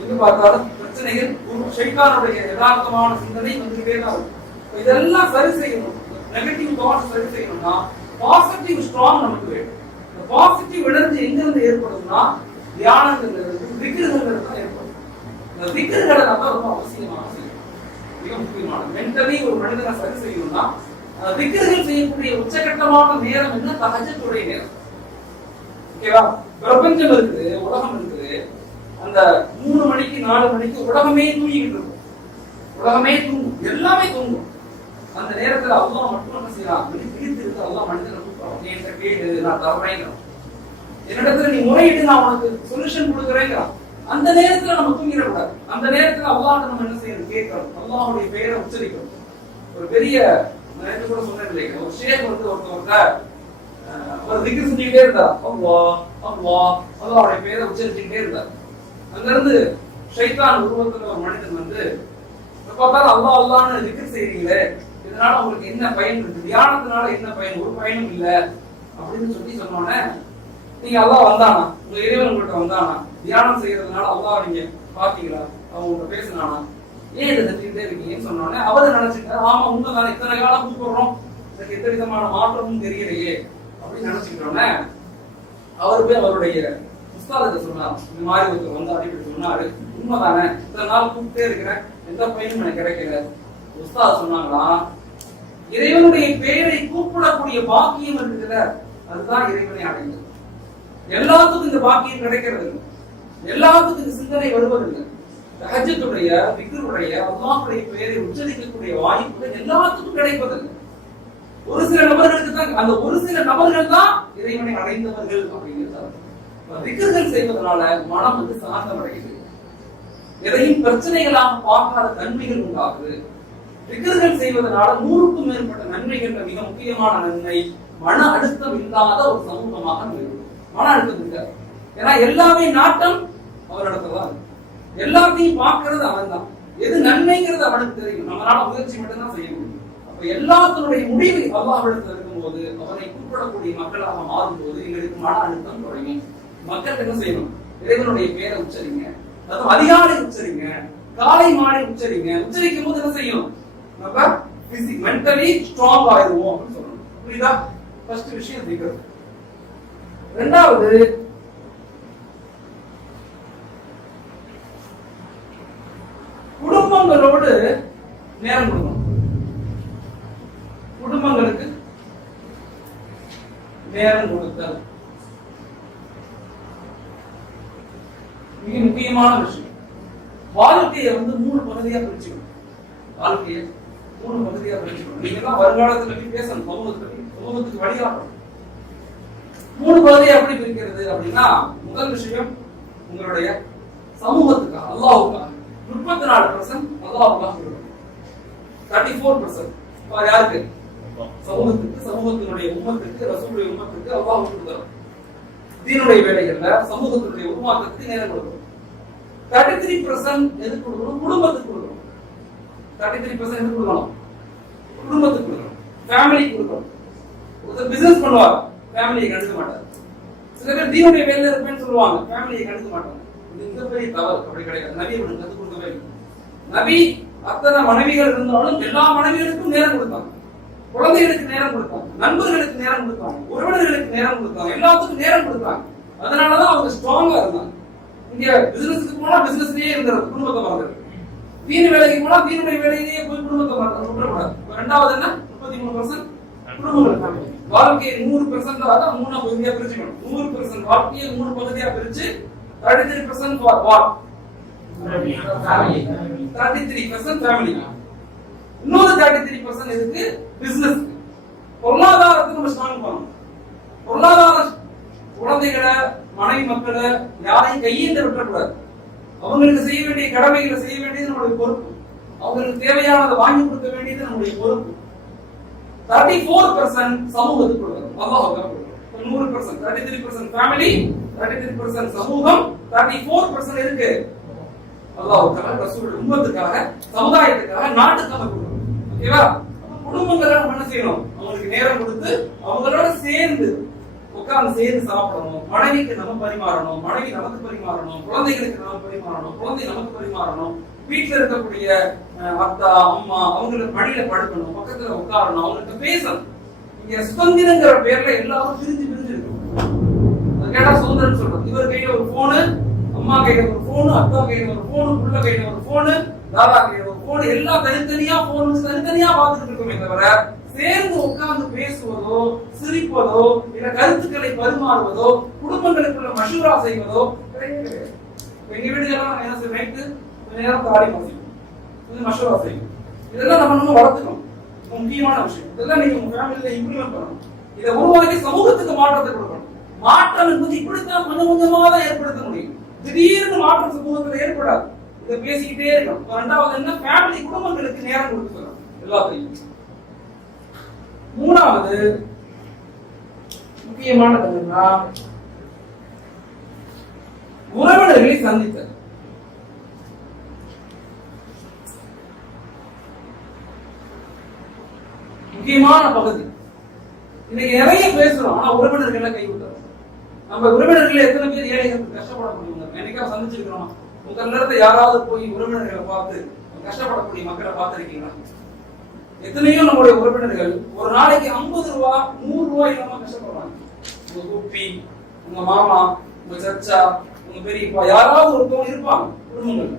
எங்கு பார்த்தாலும் பிரச்சனைகள், ஷைத்தானுடைய யதார்த்தமான சிந்தனை வந்துகிட்டே தான் இருக்கும். இதெல்லாம் சரி செய்யணும். நெகட்டிவ் தாட்ஸ் சரி செய்யணும்னா பாசிட்டிவ் ஸ்ட்ராங் நமக்கு வேணும். இந்த பாசிட்டிவ் எனர்ஜி எங்க இருந்து ஏற்படும்னா தியானங்கள்ல இருந்து, திக்ருகள்ல இருந்து தான் ஏற்படும். இந்த திக்ருகளை நம்ம ரொம்ப அவசியமாக செய்யணும். மிக முக்கியமான மென்டலி ஒரு மனிதனை சரி செய்யணும்னா திக்ருகள் செய்யக்கூடிய உச்சகட்டமான நேரம் என்ன? தஹஜ்ஜுடைய நேரம். ஓகேவா? பிரபஞ்சம் இருக்குது, உலகம் இருக்குது. அந்த 3 மணிக்கு 4 மணிக்கு உலகமே தூங்கிட்டு இருக்கும். உலகமே தூங்கும், எல்லாமே தூங்கும். அந்த நேரத்துல அல்லாஹ் மட்டும் என்ன செய்யலாம்? விழித்து இருக்கு. அல்லாஹ் மனிதனை கூப்பிடுறான். நீ என்கிட்ட கேளு, நான் தர்றேங்கிறான். என்னிடத்துல நீ முறையிட்டு நான் உனக்கு சொல்யூஷன் கொடுக்குறேங்கிறான். அந்த நேரத்துல நம்ம தூங்கிடக்கூடாது. அந்த நேரத்துல அல்லாஹ்ட்ட நம்ம என்ன செய்யணும்? கேட்கணும். அல்லாஹ்வுடைய பெயரை உச்சரிக்கணும். ஒரு பெரிய நேற்று கூட சொன்னேன் இல்லையா, ஒரு ஷேக் வந்து ஒருத்தவங்க ஒரு திக்ர் செஞ்சுக்கிட்டே இருந்தார். அல்லாஹ் அல்லாஹ் அல்லாஹ்வுடைய பெயரை உச்சரிச்சுக்கிட்டே இருந்தார். அங்க இருந்து ஷைத்தான் உருவத்துல ஒரு மனிதன் வந்து பார்த்தாலும் அல்லாஹ் அல்லாஹ்னு திக்ர் செய்றீங்களே, இதனால உங்களுக்கு என்ன பயன் இருக்கு? தியானத்தினால என்ன பயன்? ஒரு பயனும் இல்ல அப்படின்னு சொன்னோன்னே, நீங்க அல்லாஹ் வந்தானா? உங்க இறைவன் உங்கள்கிட்ட வந்தானா? தியானம் செய்யறதுனால அல்லாஹ் நீங்க பாத்தீங்களா? அவங்க உங்க பேசினானா? ஏன் இதை செஞ்சுக்கிட்டே இருக்கீங்கன்னு சொன்னோன்னே அவரு நினைச்சுக்கிட்டாரு, ஆமா உண்மைதானே, இத்தனை காலம் கூப்பிடுறோம், எனக்கு எந்த விதமான மாற்றமும் தெரியலையே அப்படின்னு நினைச்சுக்கிட்டோன்னே அவரு போய் அவருடைய உஸ்தாதுக்கு சொன்னார். இந்த மாதிரி ஒருத்தர் வந்து அடிப்பட்டு சொன்னாரு, உண்மைதானே, இத்தனை நாள் கூப்பிட்டே இருக்கிறேன், எந்த பயனும் எனக்கு கிடைக்கல. உஸ்தாத் சொன்னாங்களா, இறைவனுடைய பெயரை கூப்பிடக்கூடிய பாக்கியம் இருக்குல்ல, அதுதான் இறைவனை அடைந்தது. எல்லாத்துக்கும் இந்த பாக்கியம் கிடைக்கிறது இல்லை, எல்லாத்துக்கும் இந்த சிந்தனை வருவதில்லை. தஹஜ்ஜுடைய, திக்ருடைய, அல்லாஹ்வுடைய பெயரை உச்சரிக்கக்கூடிய வாய்ப்புகள் எல்லாத்துக்கும் கிடைப்பதில்லை. ஒரு சில நபர்களுக்கு தான், அந்த ஒரு சில நபர்கள் தான் இறைவனை அடைந்தவர்கள் அப்படிங்கிறது. திக்ருகள் செய்வதனால மனம் வந்து சாந்தமடையுது. எதையும் பிரச்சனைகளாக பார்க்காத தன்மைகள் உண்டாகுது. திக்ருகள் செய்வதனால 100க்கும் மேற்பட்ட நன்மைகள். மிக முக்கியமான நன்மை, மன அழுத்தம் இல்லாத ஒரு சமூகமாக இருக்கும். மன அழுத்தம் இருக்காது. ஏன்னா எல்லாமே நாட்டம் அவரிடத்துலதான் இருக்கு. எல்லாத்தையும் பார்க்கறது அவன் தான். எது நன்மைங்கிறது அவனுக்கு தெரியும். நம்மளால முயற்சி மட்டும்தான் செய்ய முடியும். அப்ப எல்லாத்தினுடைய முடிவு அல்லாஹ்விடத்தில் இருக்கும்போது, அவனை கூப்பிடக்கூடிய மக்களாக மாறும்போது எங்களுக்கு மன அழுத்தம் குறையும். மக்கள் என்ன செய்யணும்? இறைவனுடைய பேரை உச்சரிங்க. அதுவும் அதிகாலை உச்சரிங்க, காலை மாலை உச்சரிங்க. உச்சரிக்கும் போது என்ன செய்யும்? நம்ம மென்டலி ஸ்ட்ராங் ஆயிடுவோம் அப்படின்னு சொல்லணும். புரியுதா? ஃபர்ஸ்ட் விஷயம் திக்ர். இரண்டாவது குடும்பங்களோடு நேரம் கொடுக்கணும். குடும்பங்களுக்கு நேரம் கொடுத்தல் மிக முக்கியமான விஷயம். வாழ்க்கையை 3 பகுதியா பிரிச்சுக்கணும். வாழ்க்கையை 3 பகுதியா பிரிச்சுக்கணும். நீங்க எல்லாம் வருங்காலத்தை பற்றி பேசணும், சமூகத்துக்கு வழிகாட்டணும். 3 பகுதியை எப்படி பிரிக்கிறது அப்படின்னா, முதல் விஷயம் உங்களுடைய சமூகத்துக்காக, அல்லாஹ்வுக்காக 34% அல்லாஹ்வுக்காக கொடுக்கணும். 34% யாருக்கு? சமூகத்துக்கு, சமூகத்தினுடைய உம்மத்துக்கு, ரசூலுடைய உம்மத்துக்கு அல்லாஹ் கொடுக்கணும். தீனுடைய வேலைகள்ல சமூகத்தினுடைய உருவாக்கத்துக்கு நேரம் கொடுக்கணும். 33% எது கொடுக்கணும்? குடும்பத்துக்கு கொடுக்கணும். 33% எது கொடுக்கணும்? குடும்பத்துக்கு கொடுக்கணும், ஃபேமிலிக்கு கொடுக்கணும். ஒருத்தர் பிசினஸ் பண்ணுவார், ஃபேமிலியை கண்டுக்க மாட்டார். சில பேர் தீனுடைய வேலையில இருப்பேன்னு சொல்லுவாங்க, ஃபேமிலியை கண்டுக்க மாட்டாங்க. இது மிகப்பெரிய தவறு. அப்படி கிடையாது. நபி அவனுக்கு கற்றுக் கொடுக்கவே இல்லை. நபி அத்தனை மனைவிகள் இருந்தாலும் எல்லா மனைவிகளுக்கும் நேரம் கொடுத்தாங்க, குழந்தைகளுக்கு நேரம் கொடுத்தாங்க, நண்பர்களுக்கு நேரம் கொடுத்தாங்க, உறவினர்களுக்கு நேரம் கொடுத்தாங்க, எல்லாத்துக்கும் நேரம் கொடுத்தாங்க. அதனாலதான் அவங்க ஸ்ட்ராங்கா இருந்தாங்க. இங்க பிசினஸ்க்கு போனா பிசினஸ்லயே இருந்தாரு, குடும்பத்தை மறந்துரு. தீனு வேலைக்கு போனா தீனுடைய வேலையிலேயே போய் குடும்பத்தை மறந்து விட்டுறக்கூடாது. ரெண்டாவது என்ன? 33% குடும்பங்கள். வாழ்க்கையை 100% 3 பகுதியா பிரிச்சுக்கணும். 100% வாழ்க்கையை 3 பகுதியா பிரிச்சு 33% for what? 33% family. இன்னொரு 33% எதுக்கு? பிசினஸ். பொருளாதாரத்துக்கு நம்ம ஸ்ட்ராங் பண்ணணும். பொருளாதார குழந்தைகளை, மனைவி மக்களை யாரையும் கையேந்த விட்டுறக்கூடாது. அவங்களுக்கு செய்ய வேண்டிய கடமைகளை செய்ய வேண்டியது நம்முடைய பொறுப்பு. அவங்களுக்கு தேவையானதை வாங்கி கொடுக்க வேண்டியது நம்முடைய பொறுப்பு. 34% சமூகத்துக்கு கொடுக்கணும். அல்லாஹ்வுக்காக கொடுக்கணும். 100%, 33% ஃபேமிலி, 33% சமூகம், 34% இருக்கு அல்லாஹ்வுக்காக, ரசூலுடைய உம்மத்துக்காக, சமுதாயத்துக்காக, நாட்டுக்காக கொடுக்கணும். ஓகேவா? குடும்பங்களை நம்ம என்ன செய்யணும்? அவங்களுக்கு நேரம் கொடுத்து அவங்களோட சேர்ந்து உட்கார்ந்து சேர்ந்து சாப்பிடணும். மனைவிக்கு நம்ம பரிமாறணும், மனைவி நமக்கு பரிமாறணும், குழந்தைகளுக்கு நம்ம பரிமாறணும், குழந்தை நமக்கு பரிமாறணும். வீட்டுல இருக்கக்கூடிய அத்தா, அம்மா அவங்களுக்கு மடியில படுக்கணும், பக்கத்துல உட்காரணும், அவங்களுக்கு பேசணும். இங்க சுதந்திரங்கிற பேர்ல எல்லாரும் பிரிஞ்சு இருக்கும். அது கேட்டா சுதந்திரம் சொல்றது. இவர் கையில ஒரு போனு, அம்மா கையில ஒரு போனு, அத்தா கையில ஒரு போனு, புள்ள கையில ஒரு போனு, தாதா கையில ஒரு போனு, எல்லாம் தனித்தனியா போன் தனித்தனியா பார்த்துட்டு இருக்கோமே தவிர சேர்ந்து உட்கார்ந்து பேசுவதோ, சிரிப்பதோ, இல்ல கருத்துக்களை பரிமாறுவதோ, குடும்பங்களுக்குள்ள மஷூரா செய்வதோ கிடையாது. எங்க வீடுகள்லாம் என்ன செய்ய, நைட்டு நேரம் தாடி மசிக்கும், மஷூரா செய்யும். இதெல்லாம் நம்ம வளர்த்துக்கணும். முக்கியமான விஷயம். இதெல்லாம் நீங்க உங்க ஃபேமிலியில இம்ப்ளிமெண்ட் பண்ணணும். இதை உருவாக்கி சமூகத்துக்கு மாற்றத்தை கொடுக்கணும். மாற்றம் என்பது இப்படித்தான் கொஞ்சம் கொஞ்சமா தான் ஏற்படுத்த முடியும். திடீர்னு மாற்றம் சமூகத்துல ஏற்படாது. இதை பேசிக்கிட்டே இருக்கணும். ரெண்டாவது என்ன? ஃபேமிலி, குடும்பங்களுக்கு நேரம் கொடுக்கணும் எல்லாத்தையும். மூணாவது முக்கியமானது என்னன்னா, உறவினர்களை சந்தித்தல். முக்கியமான பகுதி. இன்னைக்கு நிறைய பேசுறோம், ஆனா உறவினர்களை கைவிட்டோம். நம்ம உறவினர்கள் எத்தனை பேர் ஏழைகள் கஷ்டப்பட முடியும்? என்னைக்கா சந்திச்சிருக்கிறோம்? உங்க நேரத்தை யாராவது போய் உறவினர்களை பார்த்து கஷ்டப்படக்கூடிய மக்களை பார்த்திருக்கீங்களா? எத்தனையோ நம்முடைய உறவினர்கள் ஒரு நாளைக்கு 50 ரூபாய் 100 ரூபாய் இல்லாம கஷ்டப்படுறாங்க. உங்க குப்பி, உங்க மாமா, உங்க சச்சா, உங்க பெரியப்பா, யாராவது ஒருத்தவங்க இருப்பாங்க குடும்பங்கள்.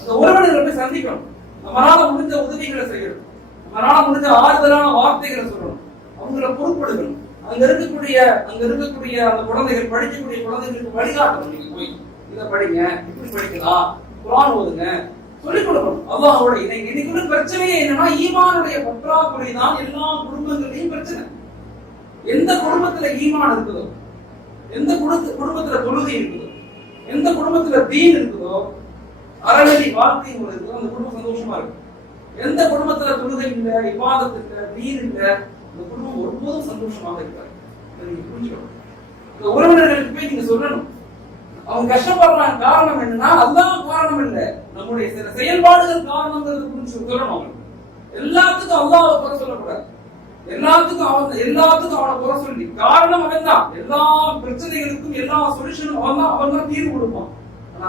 அந்த உறவினர்களை போய் சந்திக்கணும். நம்மளால முடிஞ்ச உதவிகளை செய்யணும், நம்மளால முடிஞ்ச ஆறுதலான வார்த்தைகளை சொல்லணும், அவங்களை பொறுப்படுத்தணும். அங்க இருக்கக்கூடிய அந்த குழந்தைகள், படிக்கக்கூடிய குழந்தைகளுக்கு வழிகாட்டணும். நீங்க போய் இதை படிங்க, இப்படி படிக்கலாம், குர்ஆன் ஓதுங்க, சொல்லிக் கொடுக்கணும். அல்லாஹ்வோட இன்னைக்கு பிரச்சனையே என்னன்னா, ஈமானுடைய பற்றாக்குறை தான் எல்லா குடும்பங்களையும் பிரச்சனை. எந்த குடும்பத்துல ஈமான் இருக்குதோ, எந்த குடும்பத்துல தொழுகை இருக்குதோ, எந்த குடும்பத்துல தீன் இருக்குதோ, அறநெறி வாழ்க்கை முறை இருக்குதோ, அந்த குடும்பம் சந்தோஷமா இருக்கும். எந்த குடும்பத்துல தொழுகை இல்லை, இபாதத் இல்லை, தீன் இல்லை, அந்த குடும்பம் ஒருபோதும் சந்தோஷமாக இருக்காது. நீங்க புரிஞ்சுக்கணும். இந்த உறவினர்களுக்கு போய் நீங்க சொல்லணும், அவங்க கஷ்டப்படுறாங்க, காரணம் என்னன்னா அல்லாஹ் காரணம் இல்லை, நம்முடைய சில செயல்பாடுகள் காரணங்கிறது புரிஞ்சு சொல்லணும். எல்லாத்துக்கும் அல்லாஹ்வை குறை சொல்லக்கூடாது. எல்லாத்துக்கும் அவனை குறை சொல்லி, காரணம் அவன் தான். எல்லா பிரச்சனைகளுக்கும் எல்லா சொல்யூஷனும் அவன் தான் தீர்வு கொடுப்பான்.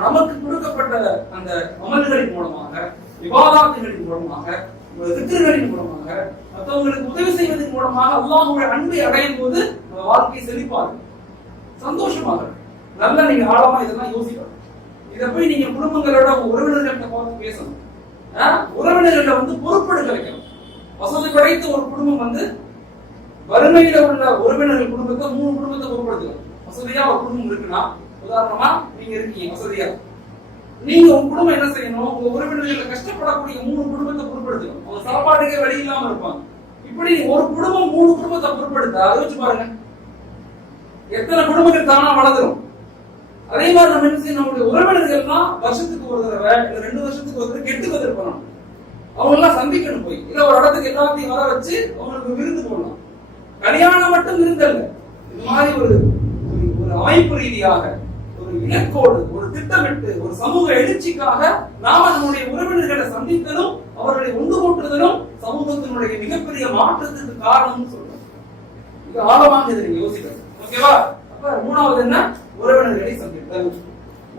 நமக்கு கொடுக்கப்பட்ட அந்த அமல்களின் மூலமாக, விவாதாத்துகளின் மூலமாக, திக்ருகளின் மூலமாக, மற்றவங்களுக்கு உதவி செய்வதன் மூலமாக அல்லாஹ்வுடைய அன்பை அடையும் போது நம்ம வாழ்க்கை செழிப்பாக சந்தோஷமாக. நல்லா நீங்க ஆழமா இதெல்லாம் யோசிக்கணும். இதை போய் நீங்க குடும்பங்களோட உறவினர்கள்ட்ட பார்த்து பேசணும். உறவினர்கள்ட்ட பொறுப்பெடுக்க வைக்கணும். வசதி படைத்த ஒரு குடும்பம் வறுமையில உள்ள உறவினர்கள் குடும்பத்தை 3 குடும்பத்தை பொறுப்படுத்தணும். வசதியா ஒரு குடும்பம் இருக்குன்னா, உதாரணமா நீங்க இருக்கீங்க வசதியா, நீங்க உங்க குடும்பம் என்ன செய்யணும், உங்க உறவினர்கள் கஷ்டப்படக்கூடிய 3 குடும்பத்தை பொறுப்படுத்தணும். அவங்க சாப்பாட்டுக்கே வழி இல்லாம இருப்பாங்க. இப்படி ஒரு குடும்பம் 3 குடும்பத்தை பொறுப்படுத்தா யோசிச்சு பாருங்க, எத்தனை குடும்பங்கள் தானா வளர்ந்துரும். அதே மாதிரி நம்ம என்ன செய்யணும், நம்மளுடைய உறவினர்கள்லாம் வருஷத்துக்கு ஒரு தடவை இல்ல 2 வருஷத்துக்கு ஒரு தடவை கெட்டு இருக்கணும். அவங்க எல்லாம் சந்திக்கணும். போய் இல்ல ஒரு இடத்துக்கு எல்லாத்தையும் வர வச்சு அவங்களுக்கு விருந்து போடலாம். கல்யாணம் மட்டும் விருந்தல்ல, இது மாதிரி ஒரு அமைப்பு ரீதியாக ஒரு இலக்கோடு ஒரு திட்டமிட்டு ஒரு சமூக எழுச்சிக்காக நாம நம்முடைய உறவினர்களை சந்தித்ததும் அவர்களை ஒன்று கூட்டுதலும் சமூகத்தினுடைய மிகப்பெரிய மாற்றத்துக்கு காரணம் சொல்றோம். இது ஆழமாக இதை நீங்க யோசிக்கணும். ஓகேவா? அப்ப 3வது என்ன, உறவினர்களை சந்தித்தல்.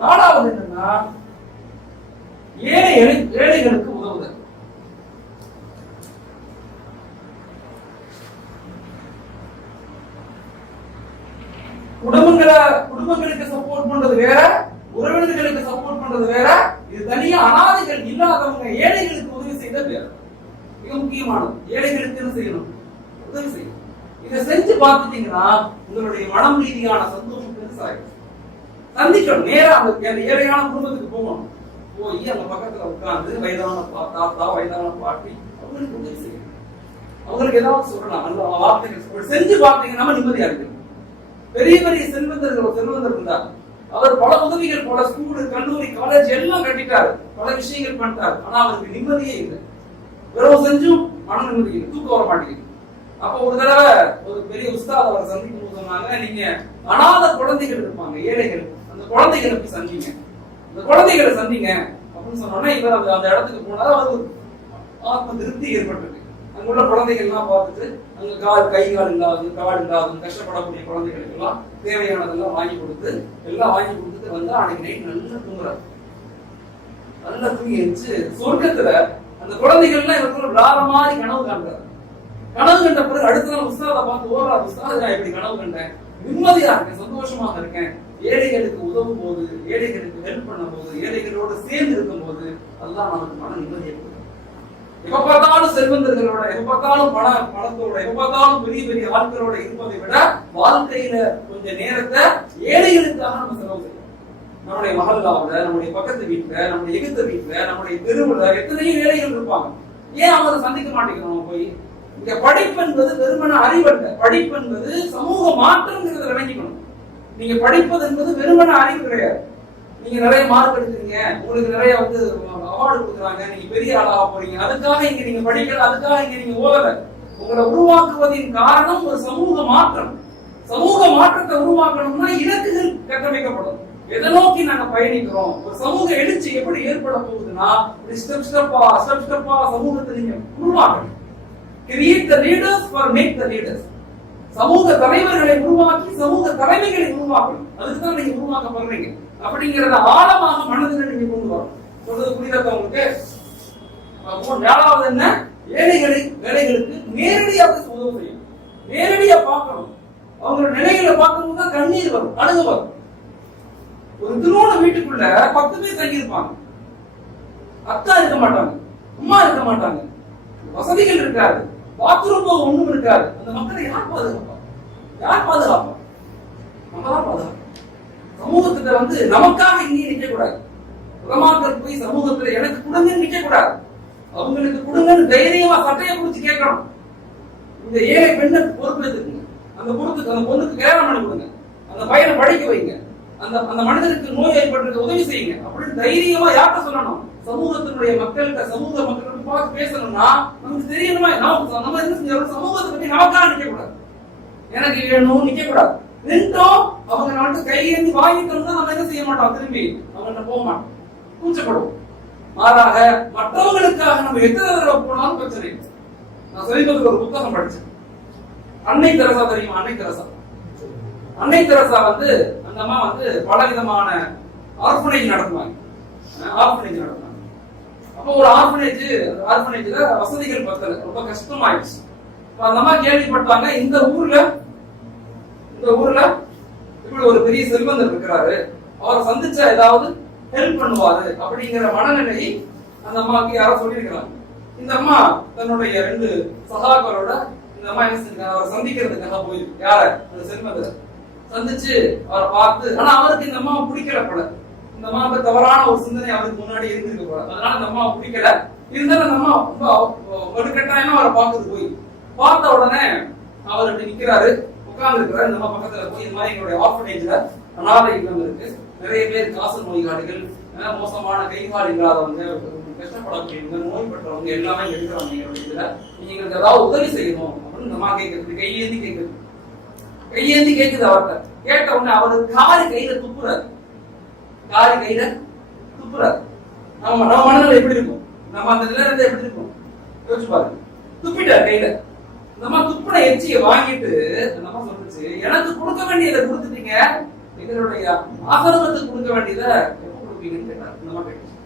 4வது என்னன்னா ஏழைகளுக்கு உதவுதல். குடும்பங்களுக்கு சப்போர்ட் பண்றது வேற, உறவினர்களுக்கு சப்போர்ட் பண்றது வேற. இது தனியா அனாதைகள் இல்லாதவங்க ஏழைகளுக்கு உதவி செய்தல் வேற. மிக முக்கியமானது, ஏழைகளுக்கு என்ன செய்யணும், உதவி செய்யணும். இதை செஞ்சு பார்த்துட்டீங்கன்னா உங்களுடைய மனம் ரீதியான சந்தோஷம் பெருசாகும். சந்திக்கணும், நேரா அந்த ஏழையான குடும்பத்துக்கு போகணும். போய் அந்த பக்கத்துல உட்கார்ந்து வயதான தாத்தா வயதான பாட்டி அவங்களுக்கு உதவி செய்யணும். அவங்களுக்கு ஏதாவது சொல்லலாம், அந்த வார்த்தைகள் செஞ்சு பார்த்தீங்கன்னா நிம்மதியா இருக்கு. பெரிய பெரிய செல்வந்தர் இருந்தார். அவர் பல உதவிகள், பல ஸ்கூல் கல்லூரி காலேஜ் எல்லாம் கட்டிட்டாரு, பல விஷயங்கள் பண்ணிட்டாரு. ஆனா அவருக்கு நிம்மதியே இல்லை. வெறும் செஞ்சும் மன நிம்மதி இல்லை, தூக்கம் வர மாட்டேங்குது. அப்ப ஒரு தடவை ஒரு பெரிய உஸ்தாத் அவரை சந்திக்கும் போது சொன்னாங்க, நீங்க அனாதை குழந்தைகள் இருப்பாங்க, ஏழைகள், அந்த குழந்தைகளை போய் சந்திங்க, அந்த குழந்தைகளை சந்திங்க அப்படின்னு சொன்னோன்னா இவர் அந்த இடத்துக்கு போனாலும் அவருக்கு ஆத்ம திருப்தி ஏற்பட்டிருக்கு. அங்குள்ள குழந்தைகள்லாம் பார்த்துட்டு அங்க கை கால் இல்லாது கால் இல்லாத கஷ்டப்படக்கூடிய குழந்தைகளுக்கு எல்லாம் தேவையானதெல்லாம் வாங்கி கொடுத்து எல்லாம் வாங்கி கொடுத்துட்டு வந்தா அன்னைக்கு நைட் நல்லா தூங்குறாரு. நல்லா தூங்கி வச்சு சொர்க்கத்துல அந்த குழந்தைகள் எல்லாம் இவருக்கு விளாட மாதிரி கனவு காண்றாரு. கனவு கண்ட பிறகு அடுத்த நாள் உஸ்தாதை பார்த்து ஓடுறாரு, உஸ்தாது நான் இப்படி கனவு கண்டேன், நிம்மதியா இருக்கேன், சந்தோஷமாக இருக்கேன். ஏழைகளுக்கு உதவும் போது, ஏழைகளுக்கு ஹெல்ப் பண்ணும் போது, ஏழைகளோடு சேர்ந்து இருக்கும் போது அதெல்லாம் நமக்கு மன நிம்மதியை கொடுக்கும். எப்ப பார்த்தாலும் செல்வந்தர்களோட, எப்ப பார்த்தாலும் பணத்தோட, எப்ப பார்த்தாலும் பெரிய பெரிய ஆட்களோட இருப்பதை விட வாழ்க்கையில கொஞ்ச நேரத்தை ஏழைகளுக்காக நம்ம செலவு செய்யணும். நம்முடைய மகல்லாவுல, நம்முடைய பக்கத்து வீட்டுல, நம்முடைய எதிர்த்த வீட்டுல, நம்முடைய தெருவுல எத்தனையோ ஏழைகள் இருப்பாங்க. ஏன் அவங்களை சந்திக்க மாட்டேங்கிறோம்? போய் இங்க படிப்பு என்பது வெறுமன அறிவல்ல, படிப்பு என்பது சமூக மாற்றம்ங்கிறத விளங்கிக்கணும். நீங்க படிப்பது என்பது வெறுமன அறிவு கிடையாது. நீங்க நிறைய மார்க் எடுக்கிறீங்க, உங்களுக்கு நிறைய அவார்டு கொடுக்குறாங்க, நீங்க பெரிய ஆளாக போறீங்க, அதுக்காக இங்க நீங்க படிக்கல, அதுக்காக இங்க நீங்க ஓதல. உங்களை உருவாக்குவதின் காரணம் ஒரு சமூக மாற்றம். சமூக மாற்றத்தை உருவாக்கணும்னா இலக்குகள் கட்டமைக்கப்படும். எதை நோக்கி நாங்க பயணிக்கிறோம், ஒரு சமூக எழுச்சி எப்படி ஏற்பட போகுதுன்னா ஸ்டெப் ஸ்டெப்பா சமூகத்தை நீங்க உருவாக்கணும். Create the leaders for make the leaders. சமூக தலைவர்களை உருவாக்கி சமூக தலைமைகளை உருவாக்கணும். அதுக்குதான் நீங்க உருவாக்கப்படுறீங்க. அப்படிங்கிறத ஆழமாக மனதில் நீங்க கொண்டு வரணும். சொல்றது புரியுதா உங்களுக்கு? 4வது என்ன, ஏழைகளுக்கு நேரடியாக உதவி செய்யணும். நேரடியா பார்க்கணும். அவங்களோட நிலைகளை பார்க்கணும் தான் கண்ணீர் வரும், அழுக வரும். ஒரு திருவோண வீட்டுக்குள்ள 10 பேர் தங்கி இருப்பாங்க. அக்கா இருக்க மாட்டாங்க, அம்மா இருக்க மாட்டாங்க, வசதிகள் இருக்காது, பாத்ரூம் ஒண்ணும் இருக்காது. அந்த மக்களை யார் பாதுகாப்பா? நம்ம தான் பாதுகாப்போம். சமூகத்துல நமக்காக இங்கே நிக்க கூடாது. உலமாக்கள் போய் சமூகத்துல எனக்கு கொடுங்கன்னு நிக்க கூடாது. அவங்களுக்கு கொடுங்கன்னு தைரியமா சட்டையை பிடிச்சு கேட்கணும். இந்த ஏழை பெண்ணை பொறுப்பு எடுத்துக்கங்க, அந்த பொண்ணுக்கு கல்யாணம் பண்ணி கொடுங்க, அந்த பையனை படிக்க வைங்க, அந்த மனிதனுக்கு நோய் ஏற்பட்டு உதவி செய்யுங்க அப்படின்னு தைரியமா யார்கிட்ட சொல்லணும்? சமூகத்தினுடைய மக்கள்கிட்ட, சமூக மக்கள்கிட்ட பார்த்து பேசணும்னா நமக்கு தெரியணுமா? நம்ம என்ன செஞ்சோம், சமூகத்தை பத்தி நமக்காக நிக்க கூடாது, எனக்கு வேணும் நிக்க கூடாது. நின்றோம் அவங்க கையேந்தி வாங்கிட்டோம்னா நம்ம என்ன செய்ய மாட்டோம், திரும்பி அவங்க போக மாட்டோம், கூச்சப்படுவோம். மாறாக மற்றவங்களுக்காக நம்ம எத்தனை தடவை போனாலும் பிரச்சனை. நான் சமீபத்தில் ஒரு புத்தகம் படிச்சேன். அன்னை தெரசா தெரியுமா? அன்னை தெரசா அந்த அம்மா பல விதமான ஆர்ஃபனேஜ் நடத்துவாங்க. அப்போ ஒரு ஆர்பனேஜ்ல வசதிகள் பத்தல, ரொம்ப கஷ்டமாயிடுச்சு. அந்த அம்மா கேள்விப்பட்டாங்க, இந்த ஊர்ல இப்படி ஒரு பெரிய செல்வந்தர் இருக்கிறாரு, அவரை சந்திச்சா ஏதாவது ஹெல்ப் பண்ணுவாரு அப்படிங்கிற மனநிலையை அந்த அம்மாவுக்கு யாரோ சொல்லியிருக்கிறாங்க. இந்த அம்மா தன்னுடைய 2 சகாக்களோட இந்த அம்மா என்ன செஞ்சாங்க, அவரை சந்திக்கிறதுக்காக போயிருக்கு. யார? அந்த செல்வந்தர் சந்திச்சு அவரை பார்த்து, ஆனா அவருக்கு இந்த அம்மா பிடிக்கல போல, இந்த அம்மாவுக்கு தவறான ஒரு சிந்தனை அவருக்கு முன்னாடி இருந்திருக்கு போல, அதனால அந்த அம்மா பிடிக்கல. இருந்தாலும் அந்த அம்மா ஒரு கட்டாயமா அவரை பார்த்துட்டு போய் பார்த்த உடனே அவர் அப்படி நிக்கிறாரு, உட்கார்ந்து இருக்கிறாரு. இந்த அம்மா பக்கத்துல போய், இந்த மாதிரி எங்களுடைய ஆர்ஃபனேஜ்ல அனாதை இல்லம் இருக்கு, நிறைய பேர் காச நோய்காரிகள், மோசமான கைகால் இல்லாதவங்க, கஷ்டப்படக்கூடியவங்க, நோய்பட்டவங்க எல்லாமே இருக்கிறாங்க எங்களுடைய இதுல, நீங்க எங்களுக்கு ஏதாவது உதவி செய்யணும் அப்படின்னு இந்த அம்மா கேட்கறது, கையேந்தி கேக்குது அவர்கிட்ட. கேட்ட உடனே அவரு காரி கையில துப்புறாரு. நம்ம மனநிலை எப்படி இருக்கும், நம்ம அந்த நிலையில எப்படி இருக்கும் யோசிச்சு பாருங்க. துப்பிட்டார் கையில. நம்ம துப்புன எச்சியை வாங்கிட்டு நம்ம சொல்லுச்சு, எனக்கு கொடுக்க வேண்டியதை கொடுத்துட்டீங்க, எங்களுடைய ஆசிரமத்துக்கு கொடுக்க வேண்டியதை எப்ப கொடுப்பீங்கன்னு கேட்டார். நம்ம கேட்டுச்சு,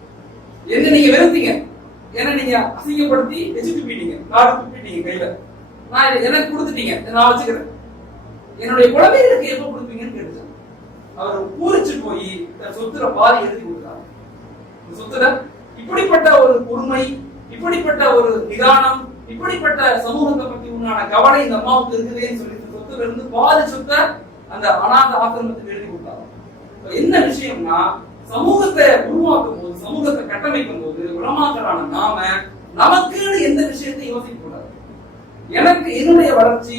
என்ன நீங்க வெறுத்தீங்க, என்ன நீங்க அசிங்கப்படுத்தி எச்சி துப்பிட்டீங்க, காடு துப்பிட்டீங்க கையில, நான் எனக்கு கொடுத்துட்டீங்க, நான் வச்சுக்கிறேன், என்னுடைய குழந்தைகளுக்கு எப்ப கொடுப்பீங்கன்னு கேட்டுச்சு. அவர் பூரிச்சு போய் சொத்துல பாதி எழுதி கொடுத்தார். சொத்துல இப்படிப்பட்ட ஒரு பொறுமை, இப்படிப்பட்ட ஒரு நிதானம், இப்படிப்பட்ட சமூகத்தை பத்தி உண்டான கவலை இந்த அம்மாவுக்கு இருக்குதுன்னு சொல்லி சொத்துல இருந்து பாதி சொத்த அந்த அநாத ஆசிரமத்துக்கு எழுதி கொடுத்தாங்க. என்ன விஷயம்னா, சமூகத்தை உருவாக்கும் போது, சமூகத்தை கட்டமைக்கும் போது உலமாக்களான நாம நமக்குன்னு எந்த விஷயத்தையும் யோசிக்க கூடாது. எனக்கு என்னுடைய வளர்ச்சி,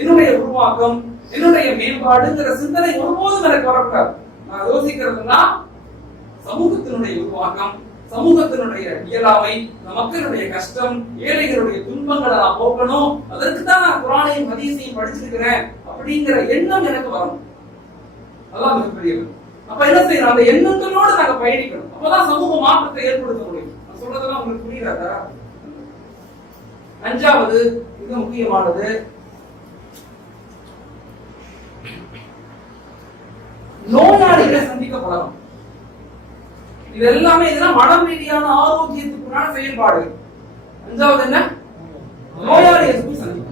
என்னுடைய உருவாக்கம், என்னுடைய மேம்பாடுங்கிற சிந்தனை ஒருபோதும் எனக்கு வரக்கூடாது. நான் யோசிக்கிறதுனா சமூகத்தினுடைய உருவாக்கம், சமூகத்தினுடைய இயலாமை, மக்களுடைய கஷ்டம், ஏழைகளுடைய துன்பங்களை நான் போக்கணும், அதற்கு தான் நான் குர்ஆனையும் ஹதீஸையும் படிச்சிருக்கிறேன் அப்படிங்கிற எண்ணம் எனக்கு வரணும். அதான் மிகப்பெரியது. அப்ப என்ன செய்யணும், அந்த எண்ணங்களோடு நாங்க பயணிக்கணும். அப்பதான் சமூக மாற்றத்தை ஏற்படுத்த முடியும். நான் சொல்றதெல்லாம் உங்களுக்கு புரியுதா? 5வது மிக முக்கியமானது, நோயாளிகளை சந்திக்க பழகும். இது எல்லாமே இதெல்லாம் மனம் ரீதியான ஆரோக்கியத்துக்குண்டான செயல்பாடு. 5வது என்ன? நோயாளிகளை சந்திக்க.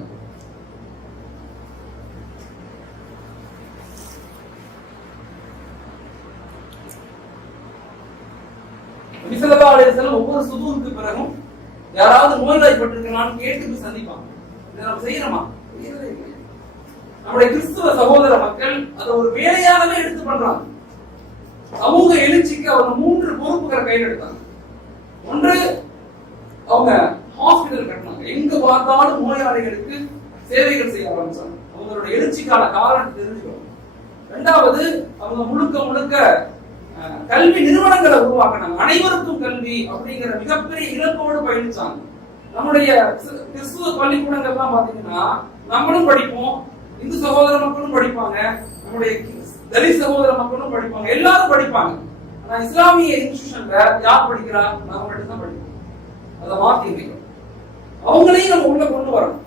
ஒவ்வொரு சுதூருக்கு பிறகும் யாராவது நோய்வாய்ப்பட்டிருக்கிறான்னு கேட்டு சந்திப்பாங்க. இதை நம்ம செய்யறோமா? நம்முடைய கிறிஸ்துவ சகோதர மக்கள் அதை ஒரு வேலையாகவே எடுத்து பண்றாங்க. சமூக எழுச்சிக்கு அவங்க 3 பொறுப்புகளை கையில் எடுத்தாங்க. ஒன்று, அவங்க ஹாஸ்பிட்டல் கட்டினாங்க. எங்க பார்த்தாலும் நோயாளிகளுக்கு சேவைகள் செய்ய ஆரம்பிச்சாங்க. அவங்களுடைய எழுச்சிக்கான காரணத்தை தெரிஞ்சுக்கணும். 2வது, அவங்க முழுக்க கல்வி நிறுவனங்களை உருவாக்கினாங்க. அனைவருக்கும் கல்வி அப்படிங்கிற மிகப்பெரிய இலக்கோடு பயணிச்சாங்க. நம்முடைய கிறிஸ்துவ பள்ளிக்கூடங்கள்லாம் பாத்தீங்கன்னா நம்மளும் படிப்போம், இந்து சகோதர மக்களும் படிப்பாங்க, நம்முடைய தலித் சகோதர மக்களும் படிப்பாங்க, எல்லாரும் படிப்பாங்க. ஆனா இஸ்லாமிய இன்ஸ்டிடியூஷன்ல யார் படிக்கிறா? நாம மட்டும் தான் படிப்போம். அதை மாத்தி அவங்களையும் நம்ம உள்ள கொண்டு வரணும்.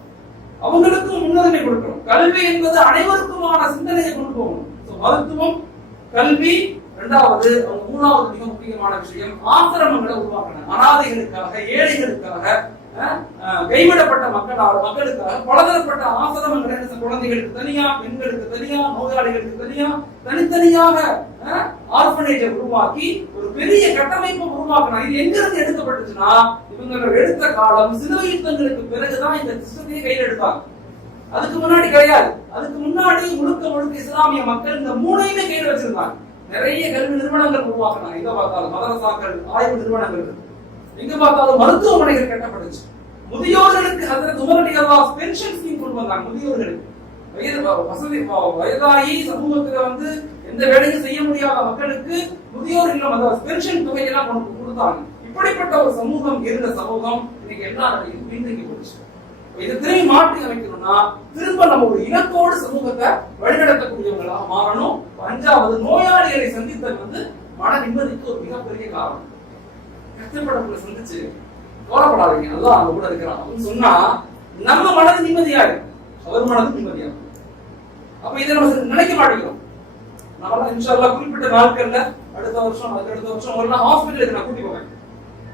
அவங்களுக்கும் முன்னுரிமை கொடுக்கணும். கல்வி என்பது அனைவருக்குமான சிந்தனையை கொண்டு போகணும். மருத்துவம், கல்வி. 2வது, அவங்க 3வது மிக முக்கியமான விஷயம், ஆசிரமங்களை உருவாக்கணும். அனாதைகளுக்காக, ஏழைகளுக்காக, கைவிடப்பட்ட மக்களுக்காக பலதரப்பட்ட ஆசிரமங்களை, குழந்தைகளுக்கு தனியா, பெண்களுக்கு தனியா, நோயாளிகளுக்கு தனியா, தனித்தனியாக ஆர்ஃபனேஜை உருவாக்கி ஒரு பெரிய கட்டமைப்பை உருவாக்கணும். இது எங்க இருந்து எடுக்கப்பட்டுச்சுன்னா, இவங்க எடுத்த காலம் சிலுவை யுத்தங்களுக்கு பிறகுதான் இந்த சிஸ்டத்தையே கையில் எடுத்தாங்க. அதுக்கு முன்னாடி கிடையாது. அதுக்கு முன்னாடி முழுக்க இஸ்லாமிய மக்கள் இந்த 3ஐயுமே கையில் வச்சிருந்தாங்க. நிறைய கல்வி நிறுவனங்கள் உருவாக்கினாங்க. எங்க பார்த்தாலும் மதரசாக்கள், ஆய்வு நிறுவனங்கள், எங்க பார்த்தாலும் மருத்துவமனைகள் கட்டப்பட்டுச்சு. முதியோர்களுக்கு ஹஜ்ரத் உமர் ரலியல்லாஹு அன்ஹு பென்ஷன் ஸ்கீம் கொண்டு வந்தாங்க. முதியோர்களுக்கு வயதாகி சமூகத்துல எந்த வேலையும் செய்ய முடியாத மக்களுக்கு முதியோர் இல்லம் பென்ஷன் தொகையெல்லாம் கொடுத்தாங்க. இப்படிப்பட்ட ஒரு சமூகம் இருந்த சமூகம் இன்னைக்கு எல்லாரையும் பின்தங்கி போச்சு. இதை திரும்பி மாற்றி அமைக்கணும்னா திரும்ப நம்ம ஒரு இலக்கோடு சமூகத்தை வழிநடத்தக்கூடியவங்களாக மாறணும். 5வது, நோயாளிகளை சந்தித்தது மன நிம்மதிக்கு ஒரு மிகப்பெரிய காரணம். கஷ்டப்படவங்களை சந்திச்சு கவலைப்படாதீங்க, நல்லா அவங்க கூட இருக்கிறான் அப்படின்னு சொன்னா நம்ம மனது நிம்மதியாகும், அவர் மனது நிம்மதியாகும். அப்ப இதை நம்ம நினைக்க மாட்டேங்கிறோம். நம்ம இன்ஷா அல்லாஹ் குறிப்பிட்ட நாட்கள்ல அடுத்த வருஷம் ஒரு நாள் ஹாஸ்பிட்டலுக்கு நான் கூட்டி போவேன்.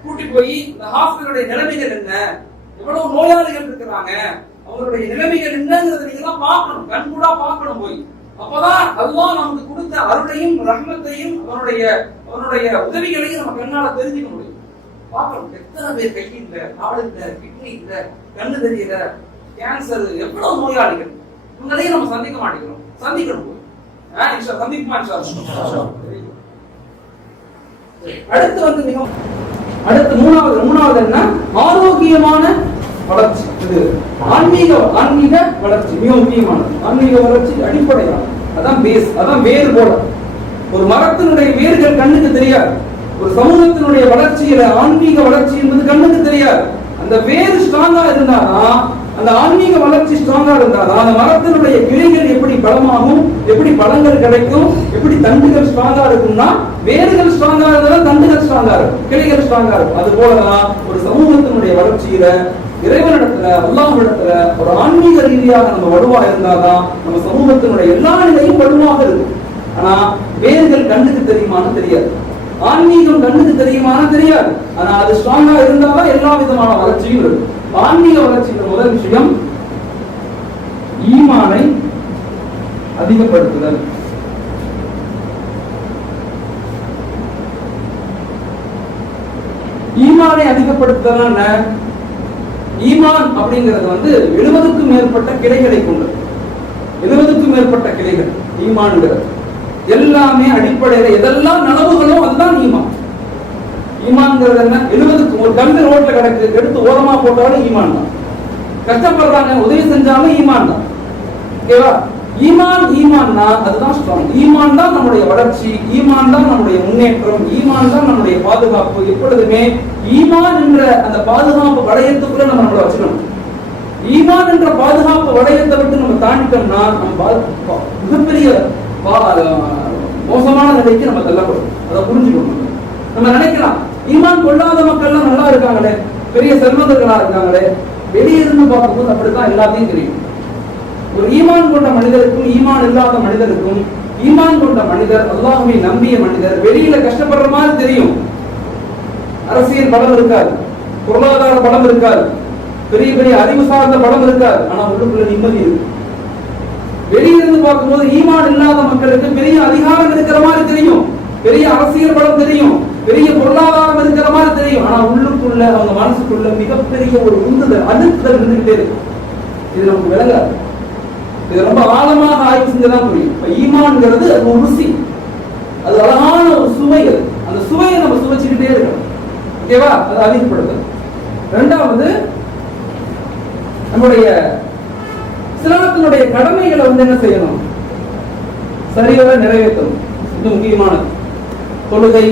கூட்டி போய் இந்த ஹாஸ்பிட்டலுடைய நிலைமைகள் என்ன, எவ்வளவு நோயாளிகள் இருக்கிறாங்க, அவங்களுடைய நிலைமைகள் என்னங்கிறத நீங்க எல்லாம் பார்க்கணும், கண்கூடா பார்க்கணும் போய். அப்பதான் அல்லாஹ் நமக்கு கொடுத்த அருளையும் ரஹ்மத்தையும் அவனுடைய உதவிகளையும் நம்ம கண்ணால தெரிஞ்சுக்க முடியும். பார்க்கணும் எத்தனை பேர் கை இல்ல, கால் இல்ல, கிட்னி இல்ல, கண்ணு தெரியல, கேன்சர், எவ்வளவு நோயாளிகள், இவங்களையும் நம்ம சந்திக்க மாட்டேங்கிறோம். சந்திக்கணும் போய். சந்திக்குமா? அடுத்து மூணாவது என்ன? ஆரோக்கியமான வளர்ச்சி. இது ஆன்மீக வளர்ச்சி மிக முக்கியமானது. ஆன்மீக வளர்ச்சி அடிப்படையான, அதான் பேஸ், அதான் வேர் போல. ஒரு மரத்தினுடைய வேர்கள் கண்ணுக்கு தெரியாது. ஒரு சமூகத்தினுடைய வளர்ச்சியில ஆன்மீக வளர்ச்சி என்பது கண்ணுக்கு தெரியாது. அந்த வேர் ஸ்ட்ராங்கா இருந்தாதான், அந்த ஆன்மீக வளர்ச்சி ஸ்ட்ராங்கா இருந்தாதான் அந்த மரத்தினுடைய கிளைகள் எப்படி பலமாகும், எப்படி பழங்கள் கிடைக்கும், எப்படி தண்டுகள் ஸ்ட்ராங்கா இருக்கும்னா, வேர்கள் ஸ்ட்ராங்கா இருந்தாலும் தண்டுகள் ஸ்ட்ராங்கா இருக்கும், கிளைகள் ஸ்ட்ராங்கா இருக்கும். அது போலதான் ஒரு சமூகத்தினுடைய வளர்ச்சியில இறைவனிடத்துல, அல்லாஹ்விடத்துல ஒரு ஆன்மீக ரீதியாக நம்ம வலுவா இருந்தாதான் நம்ம சமூகத்தினுடைய எல்லா நிலையும் வலுவாக இருக்கும். ஆனா வேர்கள் கண்ணுக்கு தெரியுமான்னு தெரியாது, ஆன்மீகம் கண்ணுக்கு தெரியுமான்னு தெரியாது. ஆனா அது ஸ்ட்ராங்கா இருந்தாதான் எல்லா விதமான வளர்ச்சியும் இருக்கும். ஆன்மீக வளர்ச்சியின் முதல் விஷயம் ஈமானை அதிகப்படுத்துதல். ஈமானை அதிகப்படுத்துதல். ஈமான் அப்படிங்கிறது 70க்கும் மேற்பட்ட கிளைகளை கொண்டது. 70க்கும் மேற்பட்ட கிளைகள் ஈமான்ங்கிறது. எல்லாமே அடிப்படையில எதெல்லாம் நனவுகளோ அதுதான் ஈமான். ஈமான்ங்கிறது என்ன? 70க்கும் ஒரு கண்டு ரோட்ல கிடக்கு, எடுத்து ஓரமா போட்டாலும் ஈமான் தான். கஷ்டப்படுறாங்க, உதவி செஞ்சாலும் ஈமான் தான். ஓகேவா? ஈமான்னா அதுதான் ஸ்ட்ராங். ஈமான் தான் நம்முடைய வளர்ச்சி, ஈமான் தான் நம்முடைய முன்னேற்றம், ஈமான் தான் நம்முடைய பாதுகாப்பு. எப்பொழுதுமே ஈமான் என்ற அந்த பாதுகாப்பு வளையத்துக்குள்ள நம்ம நம்மளை வச்சுக்கணும். ஈமான் என்ற பாதுகாப்பு வளையத்தை விட்டு நம்ம தாண்டிட்டோம்னா நம்ம மிகப்பெரிய மோசமான நிலைக்கு நம்ம தள்ளப்படும். அதை புரிஞ்சுக்கணும். நம்ம நினைக்கலாம் ஈமான் கொள்ளாத மக்கள் நல்லா இருக்காங்களே, பெரிய செல்வந்தர்களா இருக்காங்களே, வெளியிருந்து பார்க்கும்போது அப்படித்தான் எல்லாத்தையும் தெரியும். ஒரு ஈமான் கொண்ட மனிதருக்கும் ஈமான் இல்லாத மனிதருக்கும், ஈமான் கொண்ட மனிதர், அல்லாஹ்வை நம்பிய மனிதர் வெளியில கஷ்டப்படுற மாதிரி தெரியும். அரசியல் பலம் இருக்காது, பொருளாதார பலம் இருக்காது, பெரிய பெரிய அறிவு சார்ந்த பலம் இருக்காது, ஆனா உள்ளுக்குள்ள நிம்மதி இருக்கு. வெளியிருந்து பார்க்கும்போது ஈமான் இல்லாத மக்களுக்கு பெரிய அதிகாரம் இருக்கிற மாதிரி தெரியும், பெரிய அரசியல் பலம் தெரியும், பெரிய பொருளாதாரம் இருக்கிற மாதிரி தெரியும், ஆனா உள்ளுக்குள்ள அவங்க மனசுக்குள்ள மிகப்பெரிய ஒரு உந்துதல், அழுத்தல் இருந்துகிட்டே இருக்கு. இது நமக்கு விளங்காது. இது ரொம்ப ஆழமாக ஆய்வு செஞ்சதான் புரியும். இப்ப ஈமான்ங்கிறது அது ஒரு ருசி, அது அழகான ஒரு சுவை. அந்த சுவையை நம்ம சுவைச்சுக்கிட்டே இருக்கணும். ஓகேவா? அதை அதிகப்படுத்தணும். இரண்டாவது, நம்முடைய இஸ்லாத்தினுடைய கடமைகளை என்ன செய்யணும்? சரியாக நிறைவேற்றணும். இது முக்கியமானது. தொழுகை,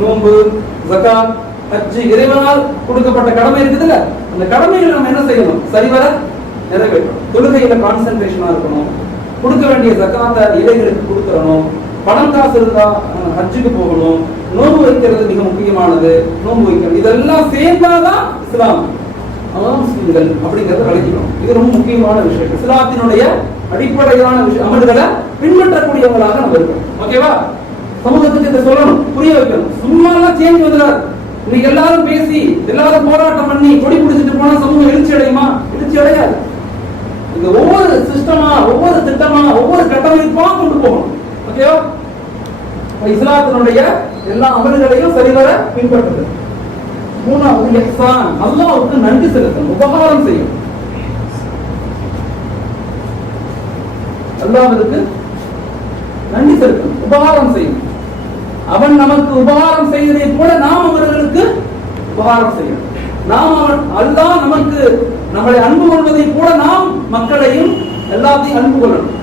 நோன்பு, ஜகாத், ஹஜ், இறைவனால் கொடுக்கப்பட்ட கடமை இருக்குதுல்ல, அந்த கடமைகளை நம்ம என்ன செய்யணும்? சரிவர நிறைவேற்றணும். தொழுகையில கான்சென்ட்ரேஷனா இருக்கணும். கொடுக்க வேண்டிய ஜகாத்தை இலைகளுக்கு கொடுத்துடணும். பணம் காசு இருந்தா ஹஜ்ஜுக்கு போகணும். நோன்பு வைக்கிறது மிக முக்கியமானது. நோன்பு வைக்கிறது இதெல்லாம் சேர்ந்தாதான் இஸ்லாம், முஸ்லிம்கள் அப்படிங்கறத விளக்கிக்கணும். இது ரொம்ப முக்கியமான விஷயம். இஸ்லாத்தினுடைய அடிப்படையான அமல்களை பின்பற்றக்கூடியவங்களாக நம்ம இருக்கணும். ஓகேவா? சமூகத்துக்கு இதை சொல்லணும், புரிய வைக்கணும். சும்மா எல்லாம் சேஞ்ச் வந்துடாது. இன்னைக்கு எல்லாரும் பேசி எல்லாரும் போராட்டம் பண்ணி கொடி பிடிச்சிட்டு போனா சமூகம் எழுச்சி அடையுமா? எழுச்சி அடையாது. இது ஒவ்வொரு சிஸ்டமா, ஒவ்வொரு திட்டமா, ஒவ்வொரு கட்டமைப்பா கொண்டு போகணும். ஓகேவா? இஸ்லாத்தினுடைய எல்லா அமல்களையும் சரிவர பின்பற்றுது. மூணாவது இஹ்சான், அல்லாஹ்வுக்கு நன்றி செலுத்தணும், உபகாரம் செய்யும். அல்லாஹ்வுக்கு நன்றி செலுத்தணும், உபகாரம் செய்யும். அவன் நமக்கு உபகாரம் செய்வதை போல நாம் அவர்களுக்கு உபகாரம் செய்யணும். நாம் அல்லாஹ் நமக்கு நம்மளை அன்பு கொள்வதை போல நாம் மக்களையும் எல்லாத்தையும் அன்பு கொள்ளணும்.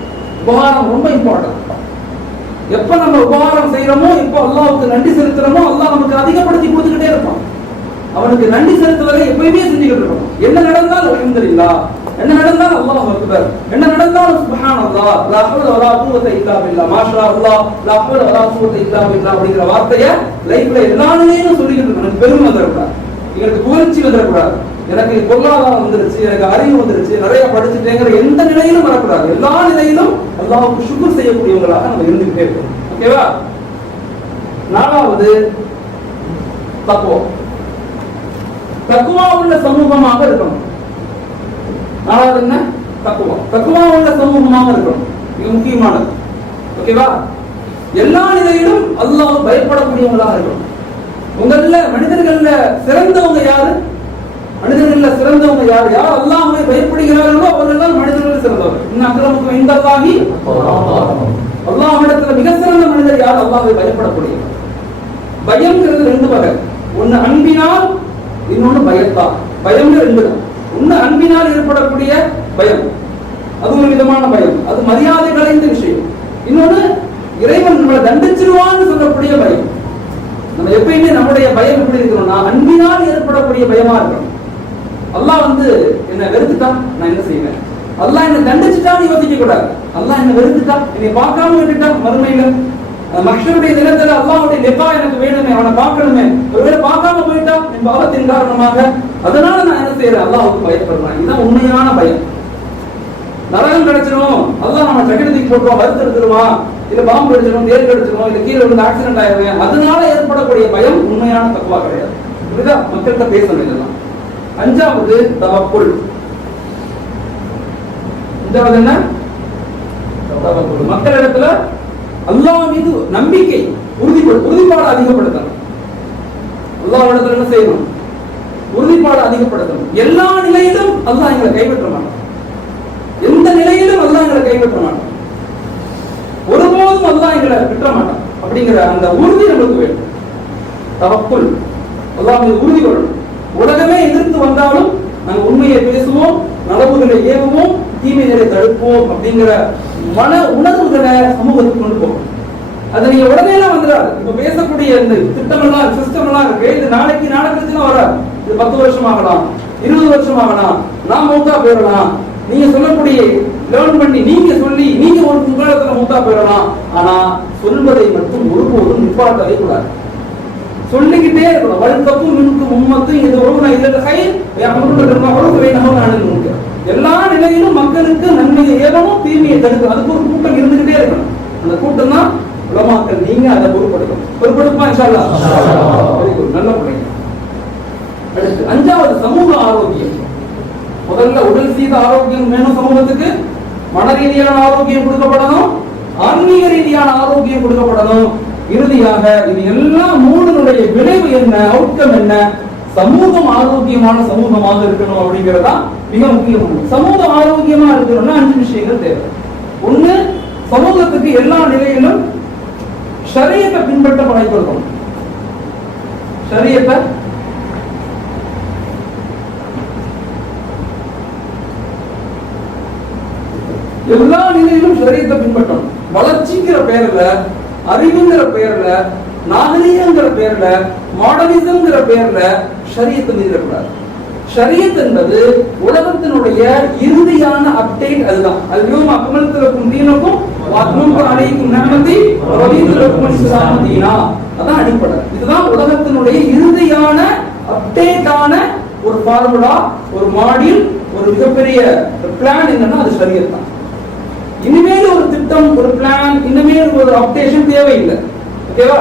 உபகாரம் ரொம்ப இம்பார்ட்டன்ட். எப்ப நம்ம உபகாரம் செய்யறோமோ, எப்ப அல்லாஹ்வுக்கு நன்றி செலுத்துறோமோ, அல்லாஹ் நமக்கு அதிகப்படுத்தி கொடுத்துக்கிட்டே இருப்பான். அவனுக்கு நன்றி செலுத்துவதை எப்பயுமே செஞ்சுக்கிட்டு இருக்கணும். என்ன நடந்தாலும் அல்ஹம்துலில்லாஹ், என்ன நடந்தாலும் அல்லாஹ் அக்பர், என்ன நடந்தாலும் சுப்ஹானல்லாஹ், லா ஹவ்ல வலா குவத இல்லா பில்லாஹ், மாஷா அல்லாஹ், லா ஹவ்ல வலா குவத இல்லா பில்லாஹ் அப்படிங்கிற வார்த்தையை லைஃப்ல எல்லா நிலையிலும் சொல்லிக்கிட்டு இருக்கணும். எனக்கு பெருமை வந்துடக்கூடாது, எனக்கு புகழ்ச்சி வந்துடக்கூடாது, எனக்கு பொருளாதாரம் வந்துருச்சு, எனக்கு அறிவு வந்துருச்சு, நிறைய படிச்சுட்டேங்கிற எந்த நிலையிலும் வரக்கூடாது. எல்லா நிலையிலும் அல்லாஹ்வுக்கு ஷுக்ர் செய்யக்கூடியவங்களாக நம்ம இருந்துகிட்டே இருக்கணும். ஓகேவா? நாலாவது தக்வா. தக்குவா உள்ள சமூகமாக இருக்கணும். நாலாவது என்ன? தக்குவா. தக்குவா உள்ள சமூகமாக இருக்கணும், மிக முக்கியமானது. ஓகேவா? எல்லா நிலையிலும் அல்லாஹ் பயப்படக்கூடியவங்களாக இருக்கணும். உங்கள மனிதர்கள்ல சிறந்தவங்க யாரு? மனிதர்கள்ல சிறந்தவங்க யார்? யார் அல்லாஹ்வை பயப்படுகிறார்களோ அவர்கள் தான் மனிதர்கள் சிறந்தவர்கள். இன்ன அக்ரமக்கும் இன்தல்லாஹி அல்லாஹ்விடத்துல மிக சிறந்த மனிதர் யார்? அல்லாஹ்வை பயப்படக்கூடியவர். பயம்ங்கிறது ரெண்டு வகை. ஒன்னு அன்பினால், இன்னொன்னு பயத்தால். பயம் ரெண்டு தான். ஒன்னு அன்பினால் ஏற்படக்கூடிய பயம், அது ஒரு விதமான பயம், அது மரியாதை கலைந்த விஷயம். இன்னொன்னு இறைவன் நம்மளை தண்டிச்சிருவான்னு சொல்லக்கூடிய பயம். நம்ம எப்பயுமே நம்முடைய பயம் எப்படி இருக்கணும்னா அன்பினால் ஏற்படக்கூடிய பயமா இருக்கணும். அல்லாஹ் என்ன வெறுத்துட்டா நான் என்ன செய்வேன், அல்லாஹ் என்ன தண்டிச்சுட்டான்னு யோசிக்க கூடாது. அல்லாஹ் என்ன வெறுத்துட்டா, என்னை பார்க்காம விட்டுட்டா, மறுமையில மஹ்ஷருடைய தினத்துல அல்லாஹ்வுடைய லிகா எனக்கு வேணுமே, அவனை பார்க்கணுமே, ஒருவேளை பார்க்காம போயிட்டா என் பாவத்தின் காரணமாக, அதனால நான் என்ன செய்யறேன், அல்லாஹ்வுக்கு பயப்படுறேன். இதுதான் உண்மையான பயம். நரகம் கிடைச்சிடும், அல்லாஹ் நம்ம சக்கரத்துக்கு போட்டுருவோம், வறுத்து எடுத்துருவான், இல்ல பாம்பு கிடைச்சிடும், தேர் கிடைச்சிடும், இல்ல கீழே வந்து ஆக்சிடென்ட் ஆயிருவேன், அதனால ஏற்படக்கூடிய பயம் உண்மையான தக்குவா கிடையாது. புரியுதா? மக்கள்கிட்ட பேசணும் இதெல்லாம். அஞ்சாவது தவக்குல். அஞ்சாவது என்ன? தவக்குல். மக்களிடத்துல அல்லாஹ் மீது நம்பிக்கை உறுதிப்பாடு அதிகப்படுத்தணும். அல்லாஹ்விடத்துல என்ன செய்யணும்? உறுதிப்பாடு அதிகப்படுத்தணும். எல்லா நிலையிலும் அல்லாஹ் எங்களை கைவிட்ட மாட்டான். எந்த நிலையிலும் அல்லாஹ் எங்களை கைவிட்ட மாட்டான். ஒருபோதும் அல்லாஹ் எங்களை விட்ட மாட்டான். அப்படிங்கிற அந்த உறுதி நமக்கு வேண்டும். தவக்குல், அல்லாஹ் மீது உறுதி கொள்ளணும். உலகமே எதிர்த்து வந்தாலும் நாங்கள் உண்மையை பேசுவோம், நலவுகளை ஏவுவோம், தீமைகளை தடுப்போம் அப்படிங்கிற மன உணர்வுகளை சமூகத்துக்கு கொண்டு போகும். அது நீங்க உடனே எல்லாம் வந்துடாது. இப்ப பேசக்கூடிய இந்த திட்டமெல்லாம் சிஸ்டம் எல்லாம் இருக்கு, இது நாளைக்கு நாடகத்துலாம் வராது. இது 10 வருஷம் ஆகலாம், 20 வருஷம் ஆகலாம், நான் மூத்தா போயிடலாம். நீங்க சொல்லக்கூடிய லேர்ன் பண்ணி நீங்க சொல்லி நீங்க ஒரு உங்களத்துல மூத்தா போயிடலாம். ஆனா சொல்வதை மட்டும் ஒருபோதும் நிப்பாட்டவே கூடாது. சொல்லிக்கிட்டே இருக்கணும். வழுத்தப்பு மினுக்கு மும்மத்து இது ஒழுங்கு இல்ல கை எல்லா நிலையிலும் மக்களுக்கு நன்மையை ஏதவும் தீமையை தடுக்கும். அதுக்கு ஒரு கூட்டம் இருந்துகிட்டே இருக்கணும். அந்த கூட்டம் தான் உலமாக்கள். நீங்க அதை பொறுப்படுப்பா இன்ஷா அல்லாஹ். நல்ல முறையில். அடுத்து அஞ்சாவது சமூக ஆரோக்கியம். முதல்ல உடல் சீத ஆரோக்கியம் வேணும் சமூகத்துக்கு, மன ரீதியான ஆரோக்கியம் கொடுக்கப்படணும், ஆன்மீக ரீதியான ஆரோக்கியம் கொடுக்கப்படணும். இறுதியாக இது எல்லாம் மூணுடைய விளைவு என்ன, அவுட்கம் என்ன? சமூகம் ஆரோக்கியமான சமூகமாக இருக்கணும் அப்படிங்கறதா மிக முக்கியம். சமூகம் ஆரோக்கியமா இருக்கணும்னா 5 விஷயங்கள் தேவை. ஒண்ணு, சமூகத்துக்கு எல்லா நிலையிலும் ஷரியத்தை பின்பற்ற பழகிக்கொள்ளணும். ஷரியத்தை எல்லா நிலையிலும் ஷரியத்தை பின்பற்றணும். வளர்ச்சிங்கிற பெயர்ல, அறிவுங்கிற பெயர்ல, நாகரீகங்கிற பெயர்ல, மாடர்னிசம்ங்கிற பெயர்ல ஷரியத்தை மீறக்கூடாது. ஷரியத் என்பது உலகத்தினுடைய இறுதியான அப்டேட். அதுதான் அல்யோம் அக்மல்து லக்கும் தீனக்கும் வ அத்மம்து அலைக்கும் நிஅமதி வ ரதீது லக்கும் இஸ்லாம தீனா. அதான் அடிப்படை. இதுதான் உலகத்தினுடைய இறுதியான அப்டேட்டான ஒரு ஃபார்முலா, ஒரு மாடியூல், ஒரு மிகப்பெரிய பிளான். என்னன்னா அது ஷரியத் தான். இனிமேல் ஒரு திட்டம், ஒரு பிளான், இனிமேல் ஒரு அப்டேஷன் தேவையில்லை. ஓகேவா?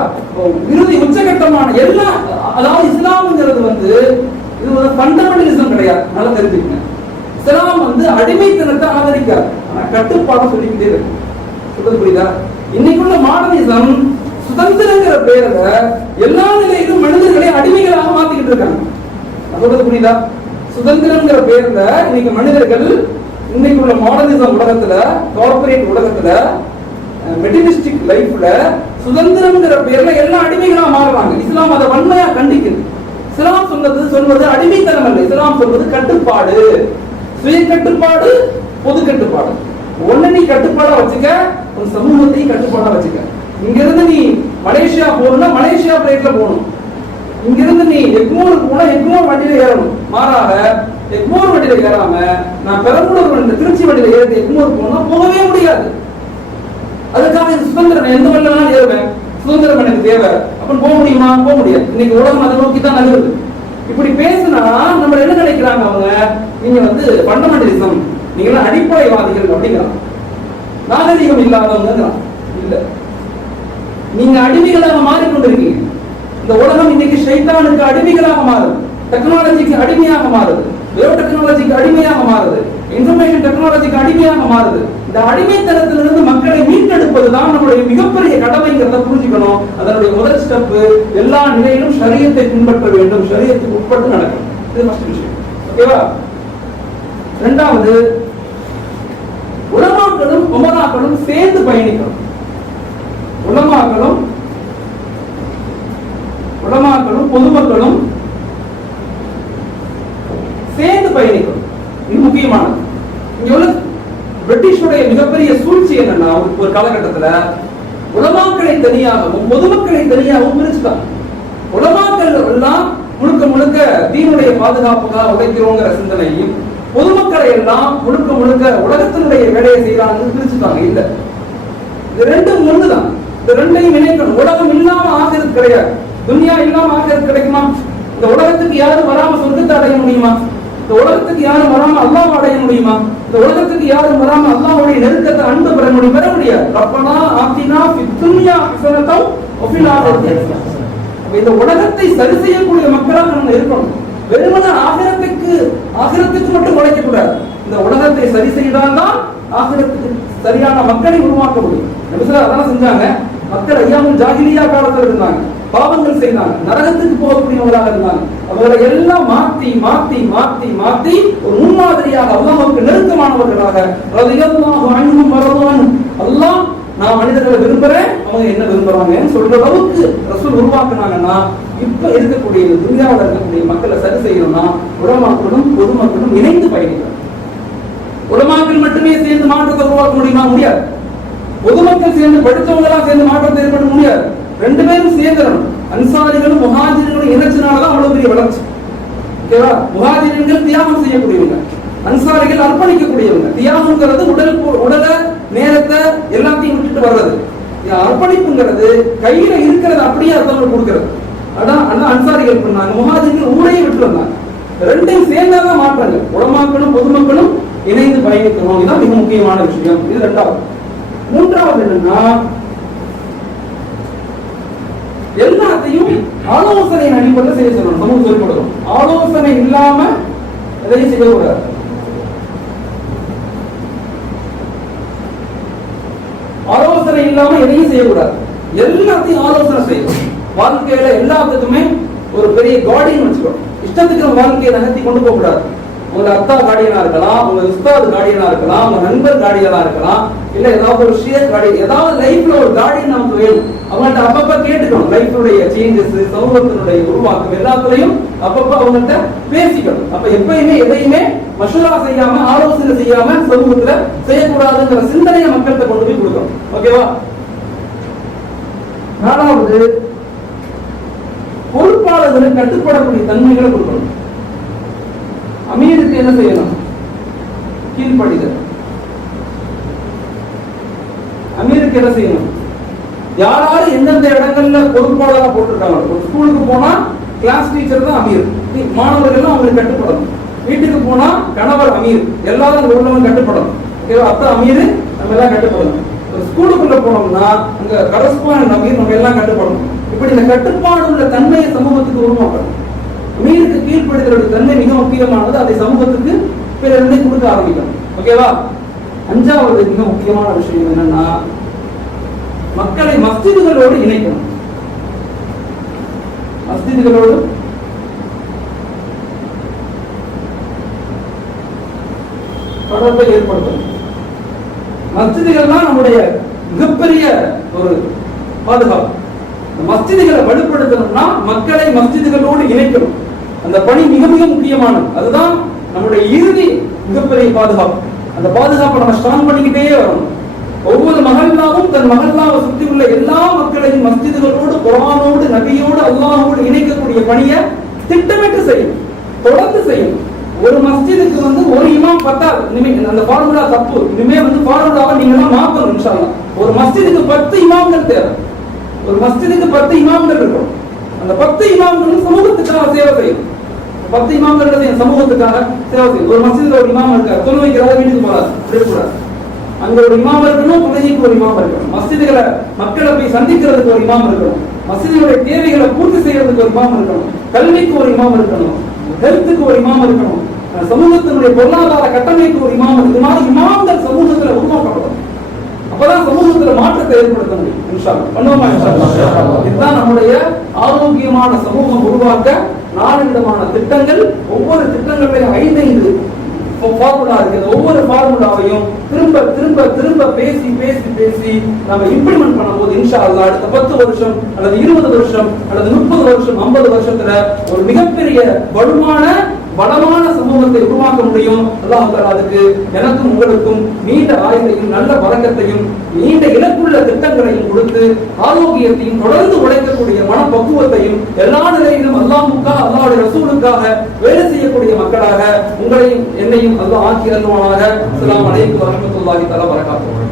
இறுதி உச்சகட்டமான எல்லாம், அதாவது இஸ்லாம்ங்கிறது இது ஒரு ஃபண்டமெண்டலிசம் கிடையாது. நல்லா தெரிஞ்சுக்கங்க. இஸ்லாம் அடிமைத்தனத்தை ஆதரிக்காது, ஆனா கட்டுப்பாடு சொல்லிக்கிட்டே இருக்கு. சொல்றது புரியுதா? இன்னைக்குள்ள மாடர்னிசம் சுதந்திரங்கிற பேர்ல எல்லா நிலையிலும் மனிதர்களை அடிமைகளாக மாத்திக்கிட்டு இருக்காங்க. சொல்றது புரியுதா? சுதந்திரங்கிற பேர்ல இன்னைக்கு மனிதர்கள் இன்னைக்குள்ள மாடர்னிசம் உலகத்துல, கார்பரேட் உலகத்துல, மெட்டீரியலிஸ்டிக் லைஃப்ல சுதந்திரம்ங்கிற பேர்ல எல்லா அடிமைகளா மாறுறாங்க. இஸ்லாம் அதை வன்மையா கண்டிக்குது. இஸ்லாம் சொல்வது அடிமைத்தனம் அல்ல. இஸ்லாம் சொல்வது கட்டுப்பாடு, சுய கட்டுப்பாடு, பொது கட்டுப்பாடு. ஒண்ணு நீ கட்டுப்பாடா வச்சுக்க, உன் சமூகத்தையும் கட்டுப்பாடா வச்சுக்க. இங்க இருந்து நீ மலேசியா போகணும்னா மலேசியா பிளேட்ல போகணும். இங்க இருந்து நீ எக்மோருக்கு போனா எக்மோர் வண்டியில ஏறணும். மாறாக எக்மோர் வண்டியில ஏறாம நான் பெரம்பலூர் திருச்சி வண்டியில ஏறி எக்மோர் போனா போகவே முடியாது. அதுக்காக சுதந்திரம் எந்த வண்டியிலும் ஏறுவேன், சுதந்திரம் எனக்கு தேவை அப்படின்னு போக முடியுமா? போக முடியாது. இன்னைக்கு உலகம் அதை நோக்கி தான் நகருது. இப்படி பேசினா நம்ம என்ன நினைக்கிறாங்க, அவங்க நீங்க ஃபண்டமெண்டலிசம், நீங்க எல்லாம் அடிப்படைவாதிகள் அப்படிங்கிறாங்க. நாகரிகம் இல்லாதவங்க இல்ல, நீங்க அடிமைகளாக மாறிக்கொண்டிருக்கீங்க. இந்த உலகம் இன்னைக்கு ஷைத்தானுக்கு அடிமைகளாக மாறும். டெக்னாலஜிக்கு அடிமையாக மாறுது, பயோ டெக்னாலஜிக்கு அடிமையாக மாறுது, இன்ஃபர்மேஷன் டெக்னாலஜிக்கு அடிமையாக மாறுது. இந்த அடிமைத்தனத்திலிருந்து மக்களை மீட்டெடுப்பதுதான் நம்முடைய மிகப்பெரிய கடமைங்கிறத புரிஞ்சுக்கணும். அதனுடைய முதல் ஸ்டெப் எல்லா நிலையிலும் ஷரியத்தை பின்பற்ற வேண்டும், ஷரியத்துக்கு உட்பட்டு நடக்கும். இது ஃபர்ஸ்ட் விஷயம். ஓகேவா? இரண்டாவது, உலமாக்களும் உமராக்களும் சேர்ந்து பயணிக்கணும். உலமாக்களும் பொதுமக்களும் சேர்ந்து பயணிக்கணும். இது முக்கியமானது. இங்க உள்ள பிரிட்டிஷுடைய மிகப்பெரிய சூழ்ச்சி என்னன்னா, ஒரு காலகட்டத்துல உலமாக்களை தனியாகவும் பொதுமக்களை தனியாகவும் பிரிச்சுட்டாங்க. உலமாக்கள் எல்லாம் முழுக்க முழுக்க தீனுடைய பாதுகாப்புக்காக உழைக்கிறோங்கிற சிந்தனையும், பொதுமக்களை எல்லாம் முழுக்க முழுக்க உலகத்தினுடைய வேலையை செய்யறாங்கன்னு பிரிச்சுட்டாங்க. இல்ல, இது ரெண்டும் ஒண்ணுதான். இந்த ரெண்டையும் இணைக்கணும். உலகம் இல்லாம ஆகிறது கிடையாது, துன்யா இல்லாம ஆகிறது கிடைக்குமா? இந்த உலகத்துக்கு யாரும் வராம சொர்க்கத்தை அடைய முடியுமா? இந்த உலகத்துக்கு யாரும் வராம அல்லாஹ் அடைய முடியுமா? இந்த உலகத்துக்கு யாரும் வராம அல்லாஹ்வுடைய நெருக்கத்தை அன்பு பெற முடியாது. ரப்பனா ஆத்தினா ஃபித் துன்யா ஹஸனத்தன் வ ஃபில் ஆখিরাতি ஹஸனத்தன். இந்த உலகத்தை சரி செய்யக்கூடிய மக்களாக நம்ம இருக்கணும். வெறுமனே ஆகிரத்துக்கு மட்டும் உழைக்க கூடாது. இந்த உலகத்தை சரி செய்தால்தான் ஆகிரத்துக்கு சரியான மக்களை உருவாக்க முடியும். நபி ஸல்லல்லாஹு அலைஹி வஸல்லம் செஞ்சாங்க. மக்கள் ஐயாமுல் ஜாஹிலியா காலத்துல இருந்தாங்க, பாவங்கள் செய்தாங்க, நரகத்துக்கு போகக்கூடியவர்களாக இருந்தாங்க. அவர்களை எல்லாம் மாத்தி மாத்தி மாத்தி மாத்தி ஒரு முன்மாதிரியாக அல்லாஹ்வுக்கு நெருக்கமானவர்களாக ரலியல்லாஹு அன்ஹும் வரதுவான், அல்லாஹ் நான் மனிதர்களை விரும்புறேன், அவங்க என்ன விரும்புறாங்கன்னு சொல்ற அளவுக்கு ரசூல் உருவாக்குனாங்கன்னா, இப்ப இருக்கக்கூடிய துன்யாவில் இருக்கக்கூடிய மக்களை சரி செய்யணும்னா உலமாக்களும் பொதுமக்களும் இணைந்து பயணிக்கணும். உலமாக்கள் மட்டுமே சேர்ந்து மாற்றத்தை உருவாக்க முடியுமா? முடியாது. பொதுமக்கள் சேர்ந்து படித்தவங்களா சேர்ந்து மாற்றத்தை ஏற்பட முடியாது. ரெண்டு பேரும் சேர்ந்துடணும். அன்சாரிகளும் முஹாஜிர்களும் இணைச்சனாலதான் அவ்வளவு பெரிய வளர்ச்சி. ஓகேவா? முஹாஜிர்கள் தியாகம் செய்யக்கூடியவங்க, அன்சாரிகள் அர்ப்பணிக்கக்கூடியவங்க. தியாகம்ங்கிறது உடலை நேரத்தை எல்லாத்தையும் விட்டுட்டு வர்றது. அர்ப்பணிப்புங்கிறது கையில இருக்கிறது அப்படியே அர்த்தம் கொடுக்கிறது. அதான் அன்சாரிகள் பண்ணாங்க, முஹாஜிர்கள் ஊரையே விட்டு வந்தாங்க. ரெண்டையும் சேர்ந்தாதான் மாற்றாங்க. உலமாக்களும் பொதுமக்களும் இணைந்து பயணிக்கணும். இதுதான் மிக முக்கியமான விஷயம். இது ரெண்டாவது. மூன்றாவது என்னன்னா, எல்லாத்தையும் ஆலோசனை அடிப்படையில் செய்ய சொல்லணும். சமூகம் சொல்லிக் கொடுக்கணும். ஆலோசனை இல்லாம எதையும் செய்யக்கூடாது. ஆலோசனை இல்லாம எதையும் செய்யக்கூடாது. எல்லாத்தையும் ஆலோசனை செய்யணும். வாழ்க்கையில எல்லாத்துக்குமே ஒரு பெரிய கார்டியன் வச்சுக்கணும். இஷ்டத்துக்கு நம்ம வாழ்க்கையை நகர்த்தி கொண்டு போக கூடாது. உங்க அத்தா கார்டியனா இருக்கலாம், உங்க உஸ்தாது கார்டியனா இருக்கலாம், உங்க நண்பர் கார்டியனா இருக்கலாம், இல்ல ஏதாவது ஒரு ஷேர் கார்டியன், ஏதாவது லைஃப்ல ஒரு கார்டியன் நமக்கு வேணும். அவங்கள்ட்ட அப்பப்ப கேட்டுக்கணும். லைஃபுடைய சேஞ்சஸ், சமூகத்தினுடைய உருவாக்கம் எல்லாத்துலயும் அப்பப்ப அவங்கள்ட்ட பேசிக்கணும். அப்ப எப்பயுமே எதையுமே மஷூரா செய்யாம, ஆலோசனை செய்யாம சமூகத்துல செய்யக்கூடாதுங்கிற சிந்தனையை மக்கள்கிட்ட கொண்டு போய் கொடுக்கணும். ஓகேவா? நாலாவது, பொறுப்பாளர்களை கட்டுப்படக்கூடிய தன்மைகளை கொடுக்கணும். அமீருக்கு என்ன செய்யணும்? கீழ்ப்படிதல். அமீருக்கு என்ன செய்யணும்? யாராரு எந்தெந்த இடங்கள்ல பொறுப்பாளராக போட்டிருக்காங்க. ஒரு ஸ்கூலுக்கு போனா கிளாஸ் டீச்சர் தான் அமீர், மாணவர்கள் அவங்களுக்கு கட்டுப்படணும். வீட்டுக்கு போனா கணவர் அமீர், எல்லாரும் உள்ளவங்க கட்டுப்படணும். அத்த அமீர், நம்ம எல்லாம் கட்டுப்படணும். ஒரு ஸ்கூலுக்குள்ள போனோம்னா அங்க கரஸ்பாண்ட் அமீர், நம்ம எல்லாம் கட்டுப்படணும். இப்படி இந்த கட்டுப்பாடு உள்ள தன்மையை சமூகத்துக்கு உருவாக்கணும். அமீருக்கு கீழ்ப்படுத்தலுடைய தன்மை மிக முக்கியமானது. அதை சமூகத்துக்கு பிறந்தே கொடுக்க ஆரம்பிக்கணும். ஓகேவா? அஞ்சாவது மிக முக்கியமான விஷயம் என்னன்னா, மக்களை மஸ்ஜிதுகளோடு இணைக்கணும். மஸ்ஜிதுகளோடு தொடர்பை ஏற்படுத்தணும். மஸ்ஜிதுகள் தான் நம்முடைய மிகப்பெரிய ஒரு பாதுகாப்பு. மஸ்ஜிதுகளை வலுப்படுத்தணும்னா மக்களை மஸ்ஜிதுகளோடு இணைக்கணும். அந்த பணி மிக மிக முக்கியமானது. அதுதான் நம்முடைய இறுதி மிகப்பெரிய பாதுகாப்பு. அந்த பாதுகாப்பை நம்ம ஸ்ட்ராங் பண்ணிக்கிட்டே வரணும். ஒவ்வொரு மஹல்லாவும் தன் மஹல்லாவை சுற்றி உள்ள எல்லா மக்களையும் மஸ்ஜிதுகளோடு, குர்ஆனோடு, நபியோடு, அல்லாஹ்வோடு இணைக்கக்கூடிய பணியை திட்டமிட்டு செய்யணும், தொடர்ந்து செய்யணும். ஒரு மஸ்ஜிதுக்கு ஒரு இமாம் பத்தாது. இனிமே அந்த ஃபார்முலா தப்பு. இனிமே ஃபார்முலாவை நீங்க எல்லாம் மாத்தணும் இன்ஷா அல்லாஹ். ஒரு மஸ்ஜிதுக்கு 10 இமாம்கள் தேவை. ஒரு மஸ்ஜிதுக்கு 10 இமாம்கள் இருக்கும். அந்த 10 இமாம்களும் சமூகத்துக்காக சேவை செய்யும். 10 இமாம்கள் சமூகத்துக்காக சேவை செய்யும். ஒரு மஸ்ஜிதுல ஒரு இமாம் இருக்காரு, தொழுவைக்கிறாரு, வீட்டுக்கு போறாரு, இருக்கக்கூடாது. அங்க ஒரு இமாம் இருக்கணும், தொழுகைக்கு ஒரு இமாம் இருக்கணும். மஸ்ஜிதுகளை மக்களை போய் சந்திக்கிறதுக்கு ஒரு இமாம் இருக்கணும். மஸ்ஜிதுடைய தேவைகளை பூர்த்தி செய்யறதுக்கு ஒரு இமாம் இருக்கணும். கல்விக்கு ஒரு இமாம் இருக்கணும். ஹெல்த்துக்கு ஒரு இமாம் இருக்கணும், சமூகத்தினுடைய பொருளாதார கட்டமைப்பு ஒரு இமாம், இது மாதிரி இமாம்கள் சமூகத்துல உருவாக்கப்படும். அப்பதான் சமூகத்துல மாற்றத்தை ஏற்படுத்த முடியும். இன்ஷா அல்லாஹ் பண்ணுவோமா? இன்ஷா அல்லாஹ். இதுதான் நம்முடைய ஆரோக்கியமான சமூகம் உருவாக்க 4 விதமான திட்டங்கள். ஒவ்வொரு திட்டங்களையும் 5 ஃபார்முலா இருக்குது. ஒவ்வொரு ஃபார்முலாவையும் திரும்ப திரும்ப திரும்ப பேசி பேசி பேசி நம்ம இம்ப்ளிமெண்ட் பண்ணும்போது இன்ஷா அல்லாஹ் அடுத்த 10 வருஷம் அல்லது 20 வருஷம் அல்லது 30 வருஷம் 50 வருஷத்துல ஒரு மிகப்பெரிய வளமான சமூகத்தை உருவாக்க முடியும். அல்லாஹ் தஆலா அதுக்கு எனக்கும் உங்களுக்கும் நீண்ட ஆயுளையும் நல்ல வரக்கத்தையும் நீண்ட இலக்குள்ள திட்டங்களையும் கொடுத்து ஆரோக்கியத்தையும் தொடர்ந்து உழைக்கக்கூடிய மனப்பக்குவத்தையும் எல்லா நிலையிலும் அல்லாஹ்வுக்காக அல்லாஹ்வுடைய ரசூலுக்காக வேலை செய்யக்கூடிய மக்களாக உங்களையும் என்னையும் அல்லாஹ் ஆக்கி அருள்வானாக. அஸ்ஸலாமு அலைக்கும் வரஹ்மத்துல்லாஹி தஆலா வபரகாத்துஹு.